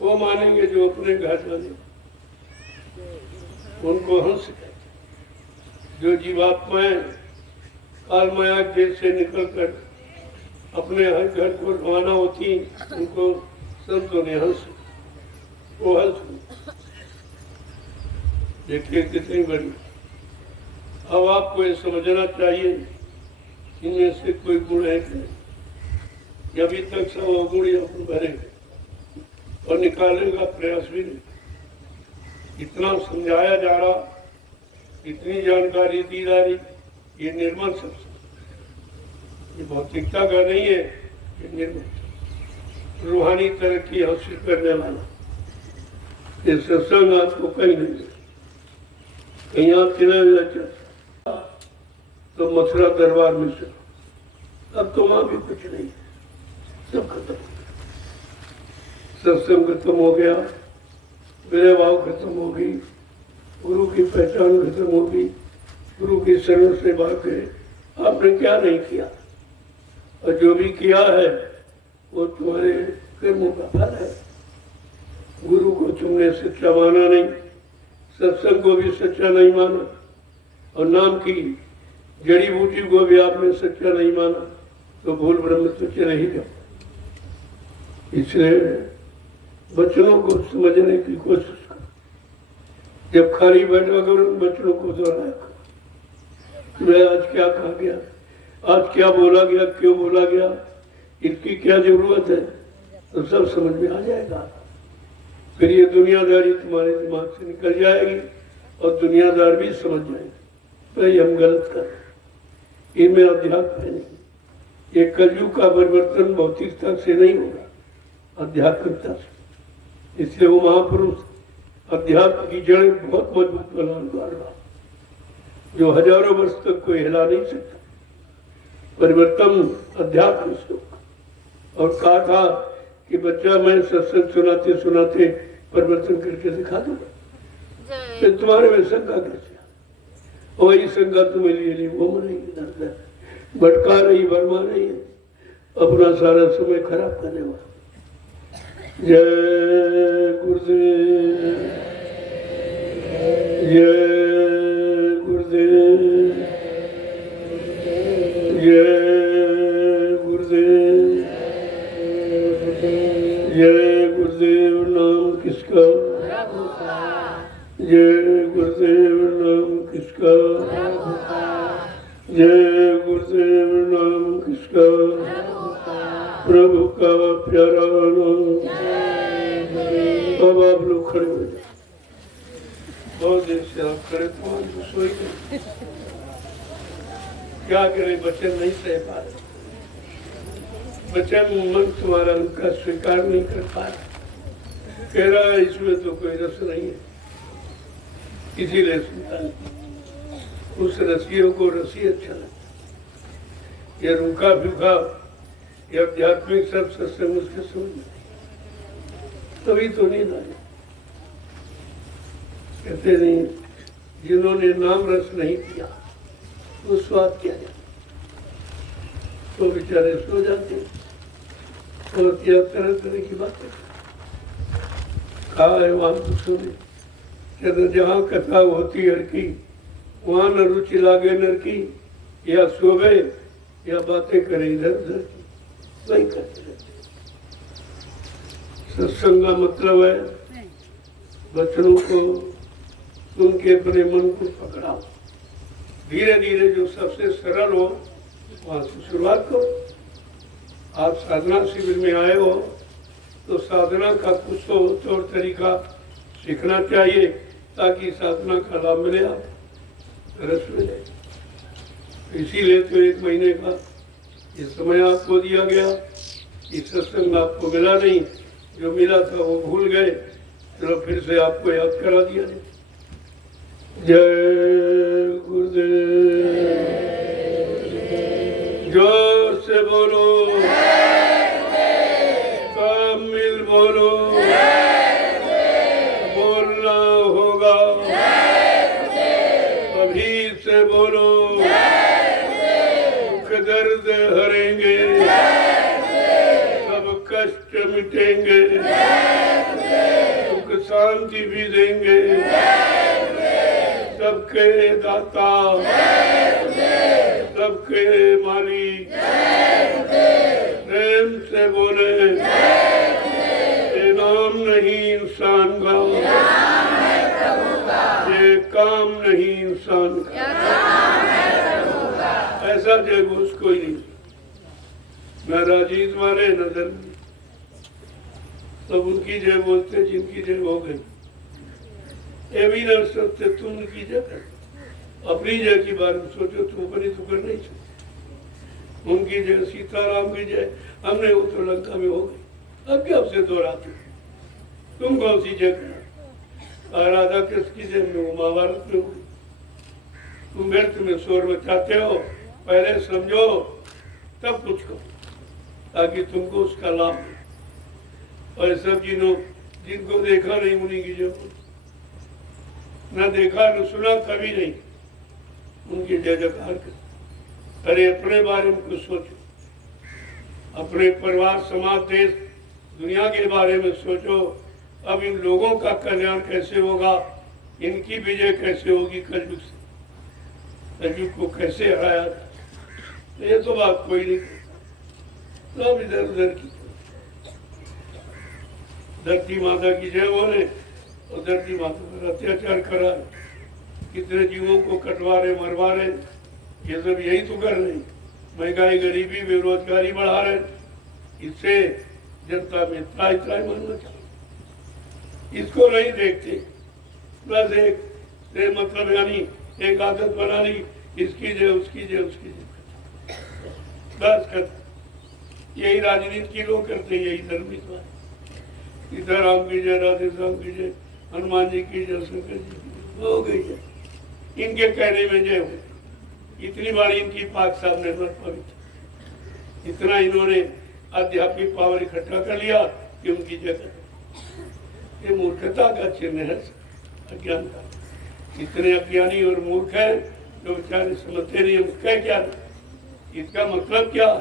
वो मानेंगे जो अपने घर वाले, उनको हंस कहते। जो जीवात्माएं काल माया देश से निकलकर अपने हर घर को रवाना होती, उनको संतों ने हंस, वो हंस। देखिए कितनी बड़ी। अब आपको ये समझना चाहिए इनमें से कोई गुण है कि नहीं। अभी तक सब अवगुण अपन भरे और निकालने का प्रयास भी नहीं। इतना समझाया जा रहा, इतनी जानकारी दी जा रही, ये निर्मल सत्संग, ये भौतिकता का नहीं है, ये निर्मल रूहानी तरक्की हासिल करने वाला ये सत्संग आपको कहीं नहीं। कहीं आप चले जाते तो मथुरा दरबार में से, अब तो वहां भी कुछ नहीं, सब खत्म। सत्संग खत्म हो गया, मेरे भाव खत्म होगी, गुरु की पहचान खत्म होगी, गुरु की शरण सेवा के आपने क्या नहीं किया, और जो भी किया है वो तुम्हारे कर्मों का फल है। गुरु को तुमने सच्चा माना नहीं, सत्संग को भी सच्चा नहीं माना, और नाम की जड़ी बूटी को भी आपने सच्चा नहीं माना, तो भूल ब्रह्म तो चले ही जाओ। इसलिए वचनों को समझने की कोशिश करो, जब खाली बैठा करो उन वचनों को दोहराया करो। मैं आज क्या कहा गया, आज क्या बोला गया, क्यों बोला गया, इसकी क्या जरूरत है, तो सब समझ में आ जाएगा। फिर ये दुनियादारी तुम्हारे दिमाग से निकल जाएगी और दुनियादार भी समझ जाएंगे भाई हम गलत कर रहे हैं, इनमें अध्यात्म है नहीं। ये कलयुग का परिवर्तन भौतिकता से नहीं होगा, आध्यात्मिकता से। इसलिए वो महापुरुष अध्यात्म की जड़ बहुत मजबूत बना, जो हजारों वर्ष तक कोई हिला नहीं सकता। परिवर्तन अध्यात्म से होगा। और कहा था कि बच्चा मैं सत्संग सुनाते सुनाते परिवर्तन करके दिखा दूंगा, फिर तुम्हारे में शंका कैसे? वही शंका तुम्हें लिए घूम रही है, भटका रही, भरमा रही है, अपना सारा समय खराब करने वाला। जय गुरुदेव, जय गुरुदेव, जय गुरुदेव, जय गुरुदेव। नाम किसका? जय गुरुदेव। नाम किसका? जय गुरुदेव। नाम किसका? प्रभु का प्यारा नाम। अब आप लोग खड़े हो जाए, बहुत देर से आप खड़े तो सोई गए, क्या करें, वचन नहीं सह पा रहे, वचन मन तुम्हारा उनका स्वीकार नहीं कर पा रहा, कह रहा है इसमें तो कोई रस नहीं है, इसीलिए सुनता नहीं। उस रसियों को रसी अच्छा लगता, ये रूखा भूखा ये आध्यात्मिक सब सत्संग उसके समझ में तभी तो नहीं लाए। कहते नहीं, जिन्होंने नाम रस नहीं पिया वो स्वाद क्या जाए, तो बेचारे सो जाते और क्या तरह तरह की बातें कहा है वहां तो सुने। कहते जहाँ कथा होती हर की वहां न रुचि लागे नर की, या सोवे या बातें करे इधर उधर की, वही करते रहते। सत्संग का मतलब है वचनों को सुन के अपने मन को पकड़ाओ, धीरे धीरे जो सबसे सरल हो वहां से शुरुआत करो। आप साधना शिविर में आए हो तो साधना का कुछ तो तौर तरीका सीखना चाहिए ताकि साधना का लाभ मिले, आप रस मिले। इसीलिए तो 1 महीने का ये समय आपको दिया गया। ये सत्संग आपको मिला नहीं, जो मिला था वो भूल गए, चलो फिर से आपको याद करा दिया जाए। जय गुरुदेव, जोर से बोलो, कामिल बोलो, बोलना होगा, अभी से बोलो, दुख दर्द हरेंगे, सब कष्ट मिटेंगे, सुख शांति भी देंगे, सबके दाता, सबके मालिक, प्रेम से बोले, ये नाम नहीं इंसान का, ये काम नहीं इंसान का, ऐसा जय घोष कोई नहीं। मैं राजी तुम्हारे नजर में सब उनकी जय बोलते जिनकी जय हो गई। ये भी न सोचते तुम उनकी जय कर, अपनी जय की बारे में सोचो, तुम अपनी तो कर नहीं सकते। उनकी जय सीताराम की जय हमने वो तो लंका में हो गई, अब क्या आपसे दोहराते, तुम कौन सी जय कर? राधा कृष्ण की जय में महाभारत में हो गई। तुम व्यर्थ में शोर मचाते हो, पहले समझो तब कुछ करो ताकि तुमको उसका लाभ हो। और सब जिन्हों जिनको देखा नहीं उन्हीं की जरूरत, न देखा न सुना कभी नहीं, उनकी जय जयकार कर। अरे अपने बारे में कुछ सोचो, अपने परिवार, समाज, देश, दुनिया के बारे में सोचो। अब इन लोगों का कल्याण कैसे होगा, इनकी विजय कैसे होगी कलयुग से, कलयुग को कैसे हराया जाए, ये तो बात कोई नहीं करता। सब इधर उधर की धरती माता की जय बोले और धरती माता पर अत्याचार करा, कितने जीवों को कटवा रहे, मरवा रहे, ये सब यही तो कर रहे। महंगाई, गरीबी, बेरोजगारी बढ़ा रहे, इससे जनता में त्राही त्राही बनना चाहिए। इसको नहीं देखते, बस एक मतलब यानी एक आदत बना ली, इसकी जय उसकी जय उसकी जय, बस कर। यही राजनीति के लोग करते, यही धर्म इधर राम की जय, राधे श्याम की जय, हनुमान जी की जय, शंकर जी की हो गई जय, इनके कहने में जय हो। इतनी बार इनकी पाक साहब ने पवित्र, इतना इन्होंने आध्यात्मिक पावर इकट्ठा कर लिया कि उनकी जगह। ये मूर्खता का चिन्ह है, अज्ञानता। इतने अज्ञानी और मूर्ख है जो बेचारे समझते नहीं हम कह क्या, इसका मतलब क्या।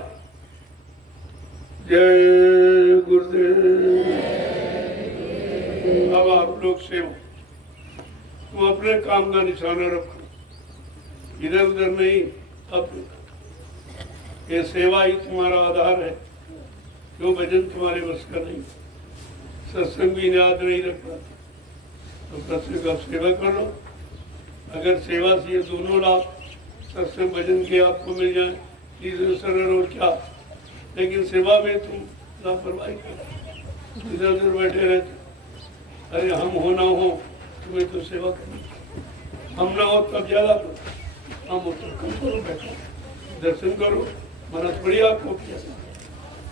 जय गुरुदेव। अब आप लोग सेवा, तुम अपने काम का निशाना रखो, इधर उधर नहीं। अब ये सेवा ही तुम्हारा आधार है, जो भजन तुम्हारे बस का नहीं, सत्संग भी याद नहीं रख पाते तो प्रत्येक आप सेवा कर लो। अगर सेवा से ये दोनों लाभ, सत्संग भजन के आपको मिल जाए, तीसरे सरल और क्या, लेकिन सेवा में तुम लापरवाही कर, इधर उधर बैठे रहते। अरे हम हो ना हो, तुम्हें तो सेवा करनी, हम ना हो तब ज्यादा करो, हम हो तो कम करो, बैठो दर्शन करो, मना थोड़ी आपको किया,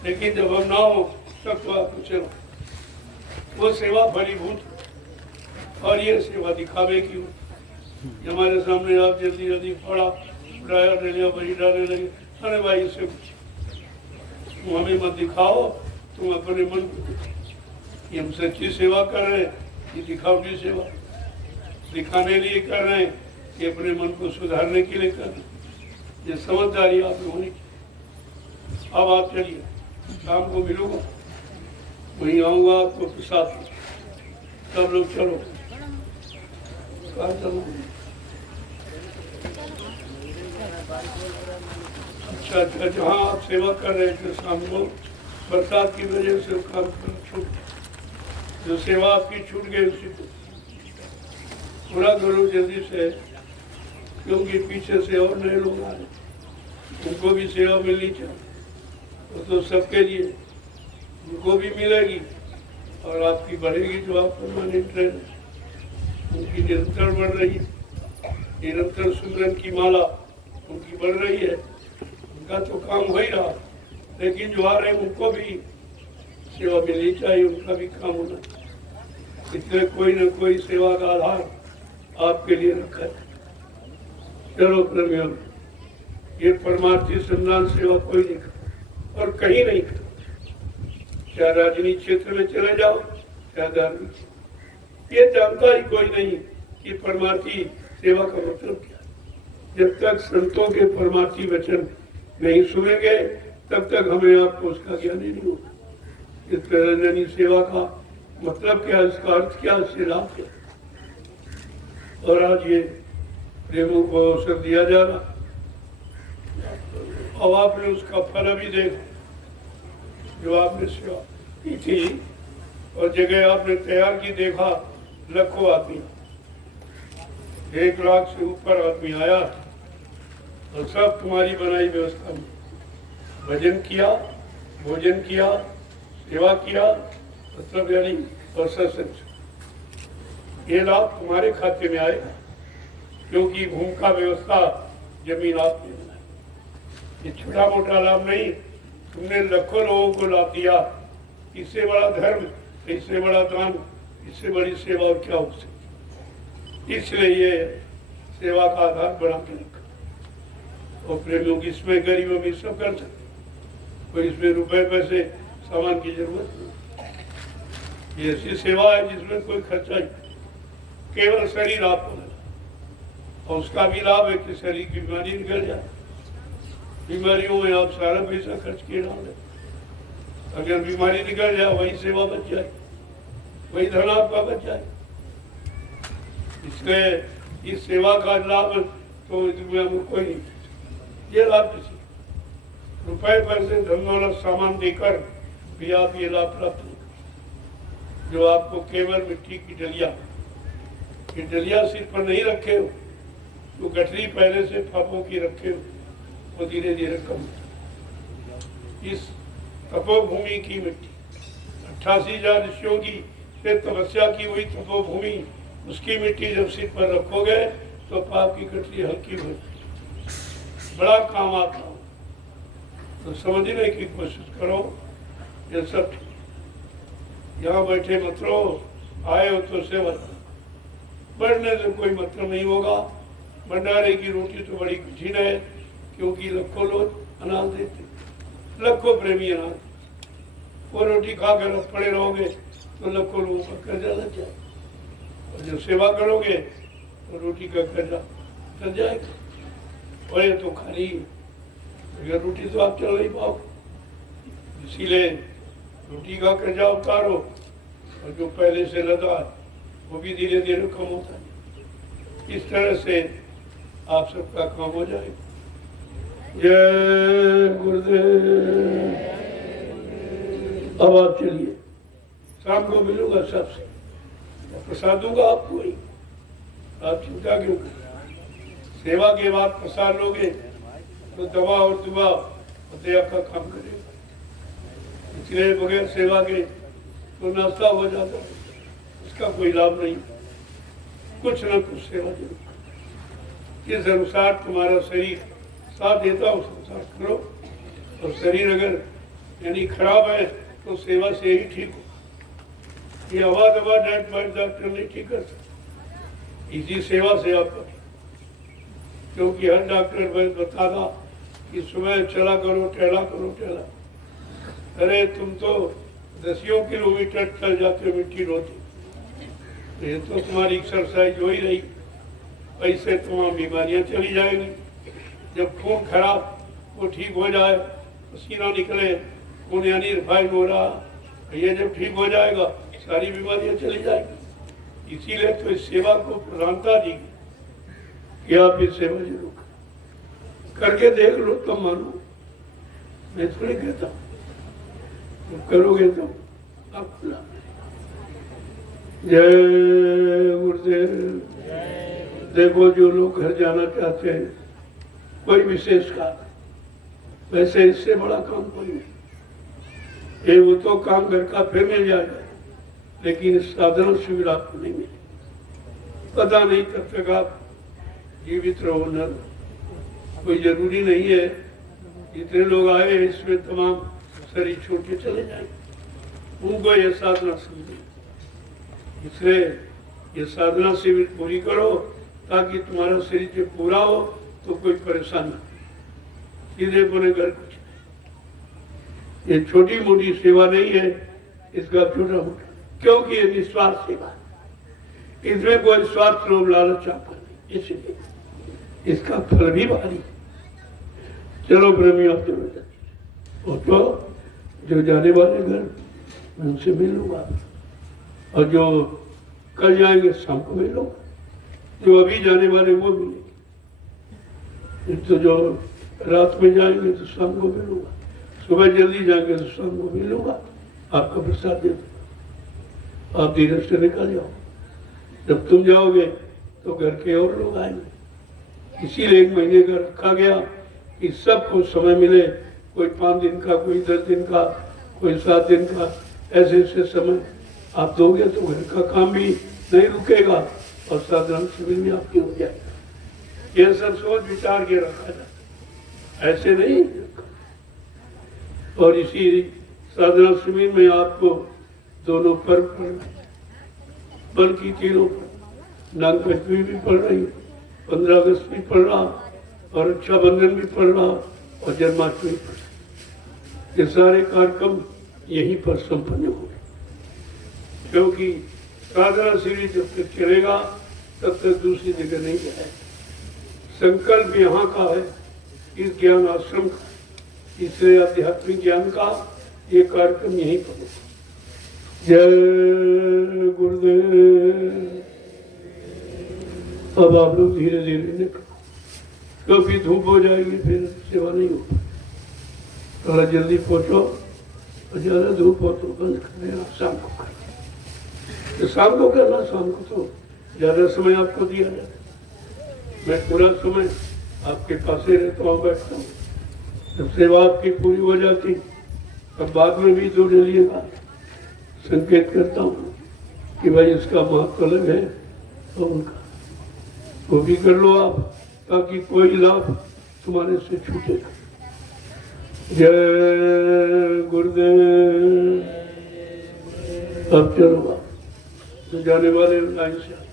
लेकिन जब हम ना हो तब तो आपको चलो। वो सेवा फलीभूत, और ये सेवा दिखावे की हो। हमारे सामने आप जल्दी जल्दी पड़ा उड़ाया ले लिया, बड़ी डालने लगे, अरे भाई इससे तुम हमें मत दिखाओ, तुम अपने मन को, ये हम सच्ची सेवा कर रहे हैं, ये दिखावटी सेवा दिखाने लिए कर रहे हैं, ये अपने मन को सुधारने के लिए कर रहे हैं। ये समझदारी आप लोगों ने की। अब आप चलिए, शाम को मिलूंगा, वहीं आऊँगा आपको प्रसाद, सब लोग चलो। अच्छा, जहाँ आप सेवा कर रहे थे शाम को, बरसात की वजह से काम छूट, जो सेवा आपकी छूट गई उसी को पूरा करो जल्दी से, क्योंकि पीछे से और नए लोग आ रहे, उनको भी सेवा मिलनी चाहिए। वो तो सबके लिए, उनको भी मिलेगी और आपकी बढ़ेगी, जो आप परमानेंट ट्रेन उनकी निरंतर बढ़ रही है, निरंतर सुमरन की माला उनकी बढ़ रही है, उनका तो काम हो ही रहा, लेकिन जो आ रहे हैं उनको भी सेवा मिलनी चाहिए, उनका भी काम होना चाहिए। इसलिए कोई न कोई सेवा का आधार आपके लिए रखा है। चलो प्रेमियों, ये परमार्थी संधान सेवा कोई नहीं करता और कहीं नहीं करता, चाहे राजनीतिक क्षेत्र में चले जाओ, चाहे धार्मिक, ये जानता ही कोई नहीं कि परमार्थी सेवा का मतलब क्या है। जब तक संतों के परमार्थी वचन नहीं सुनेंगे तब तक हमें आपको उसका ज्ञान ही नहीं होगा। इस प्रयोजनी सेवा का मतलब क्या, इसका अर्थ क्या, इससे लाभ क्या। और आज ये प्रेमों को अवसर दिया जा रहा, अब आपने उसका फल अभी देखा, जो आपने सेवा की थी और जगह आपने तैयार की, देखा लाखों आदमी, 1 लाख से ऊपर आदमी आया और सब तुम्हारी बनाई व्यवस्था में भजन किया, भोजन किया, सेवा किया, मतलब यानी और सत्संग। ये लाभ तुम्हारे खाते में आएगा, क्योंकि भूमि का व्यवस्था जमीन आपने बनाई। ये छोटा मोटा लाभ नहीं, तुमने लाखों लोगों को लाभ दिया। इससे बड़ा धर्म, इससे बड़ा दान, इससे बड़ी सेवा और क्या हो सकती। इसलिए ये सेवा का आधार बना के रखा। और प्रेमियों की इसमें गरीबों में सब कर सकते, कोई इसमें रुपए पैसे सामान की जरूरत नहीं। ये ऐसी सेवा है जिसमें कोई खर्चा नहीं, केवल शरीर आपको लगा और उसका भी लाभ है कि शरीर की बीमारी निकल जाए। बीमारियों में आप सारा पैसा खर्च किए डाल, अगर बीमारी निकल जाए वही सेवा बच जाए, वही धन आपका बच जाए। इसलिए इस सेवा का लाभ तो दुनिया में कोई नहीं, ये लाभ किसी रुपए पैसे धन दौलत सामान देकर भी आप ये लाभ प्राप्त नहीं कर। जो आपको केवल मिट्टी की डलिया, ये डलिया सिर पर नहीं रखे हो, तो गठरी पहले से फापों की रखे हो, वो धीरे धीरे कम होता। इस तपोभूमि की मिट्टी 88,000 ऋषियों की से तपस्या की हुई तपोभूमि, उसकी मिट्टी जब सिर पर रखोगे तो पाप की गठरी हल्की हो जाएगी, बड़ा काम आता हो। तो समझने की कोशिश करो, ये सब ठीक। यहाँ बैठे मत रहो, आए हो तो सेवा, बढ़ने से कोई मतलब नहीं होगा। भंडारे की रोटी तो बड़ी कठिन है, क्योंकि लाखों लोग अनाज देते, लाखों प्रेमी अनाज देते। वो रोटी खाकर अब पड़े रहोगे तो लाखों लोगों का कर्जा लग जाए, और जब सेवा करोगे तो रोटी का कर्जा चल जाएगा। और ये तो खाली है, अगर रोटी तो आप चल नहीं पाओगे, इसीलिए रोटी का कर्जा उतारो, और जो पहले से लगा है वो भी धीरे धीरे कम होता है। इस तरह से आप सबका काम हो जाएगा। जय गुरुदेव। अब आप चलिए, शाम को मिलूंगा सबसे, प्रसाद दूंगा आपको ही, आप चिंता क्यों करें। सेवा के बाद प्रसाद लोगे तो दवा और दुआ और दया का काम करेगा। इसलिए बगैर सेवा के तो नाश्ता हो जाता है, इसका कोई लाभ नहीं। कुछ न कुछ सेवा जरूर, जिस अनुसार तुम्हारा शरीर साथ देता उस अनुसार करो। और शरीर अगर यानी खराब है तो सेवा से ही ठीक हो। ये हवा दवा डांट बाइट डॉक्टर नहीं ठीक कर सकते, इसी सेवा से आप करें। क्योंकि हर डॉक्टर बताता कि सुबह चला करो, टहला करो, टहला। अरे तुम तो 10 किलोमीटर चल जाते हो मिट्टी रोते, ये तो तुम्हारी एक्सरसाइज हो ही रही। ऐसे तमाम बीमारियां चली जाएंगी। जब खून खराब वो ठीक हो जाए, पसीना निकले, खून यानी रिफाइन हो रहा, ये जब ठीक हो जाएगा सारी बीमारियां चली जाएंगी। इसीलिए तो इस सेवा को प्रधानता दी कि आप इस सेवा जरूर करके देख लो, तब मानो। मैं थोड़ी कहता तो करोगे तो आप। जय गुरुदेव। देखो, जो लोग घर जाना चाहते हैं, कोई विशेष काम, वैसे इससे बड़ा काम कोई नहीं। ये वो तो काम घर का फिर मिल जाएगा, लेकिन साधन शिविर आपको नहीं मिले। पता नहीं कब तक आप जीवित रहो न, कोई जरूरी नहीं है। जितने लोग आए इसमें तमाम शरीर छोड़ के चले जाएंगे, उनको ये साधना शिविर, इसलिए ये साधना शिविर पूरी करो, ताकि तुम्हारा शरीर जब पूरा हो तो कोई परेशानी, सीधे बोले घर कुछ। ये छोटी मोटी सेवा नहीं है, इसका छोटा मोटा, क्योंकि ये निस्वार्थ सेवा, इसमें कोई स्वार्थ लोभ लालच आपका नहीं, इसलिए इसका फल भी भारी। चलो प्रेमी, आप तो जो जाने वाले घर मैं उनसे मिल लूंगा, और जो कल जाएंगे शाम को मिल लूंगा, जो अभी जाने वाले वो मिलेंगे। तो जो रात में जाएंगे तो शाम को मिलूंगा, सुबह जल्दी जाएंगे तो शाम को मिलूंगा, आपका प्रसाद दे दूंगा। आप धीरे से निकल जाओ, जब तुम जाओगे तो घर के और लोग आएंगे। इसीलिए 1 महीने का रखा गया कि सबको समय मिले, कोई 5 दिन का, कोई 10 दिन का, कोई 7 दिन का, ऐसे ऐसे समय आप दोगे तो घर का काम भी नहीं रुकेगा और साधारण शिविर में आपकी हो जाएगा। ये सब सोच विचार के रखा जाए, ऐसे नहीं। और इसी साधना शिविर में आपको दोनों पर्व पढ़ना, बल्कि तीनों नाग पंचमी भी पढ़ रही, 15 अगस्त भी पढ़ रहा, और रक्षाबंधन भी पढ़ रहा, और जन्माष्टमी पढ़ रहा। ये सारे कार्यक्रम यहीं पर संपन्न होंगे। क्योंकि साधना सीढ़ी जब तक चलेगा तब तक दूसरी जगह नहीं जाएगा। संकल्प यहाँ का है, इस ज्ञान आश्रम का, इसलिए आध्यात्मिक ज्ञान का ये कार्यक्रम यहीं पर है। जय गुरुदेव। अब आप लोग धीरे धीरे निकलो, क्योंकि धूप हो जाएगी, फिर सेवा नहीं होगी। थोड़ा जल्दी पहुंचो, और ज्यादा धूप हो तो बंद कर देना, शाम को करना। तो शाम को करना, शाम को तो ज्यादा समय आपको दिया जाए। मैं पूरा समय आपके पास ही रहता हूँ, बैठता हूँ। जब सेवा आपकी पूरी हो जाती तब बाद में भी जोड़ लिएगा, संकेत करता हूँ कि भाई इसका महत्व अलग है, तो उनका वो भी कर लो आप, ताकि कोई लाभ तुम्हारे से छूटेगा। जय गुरुदेव। अब चलो आप, तो जाने वाले लाइन से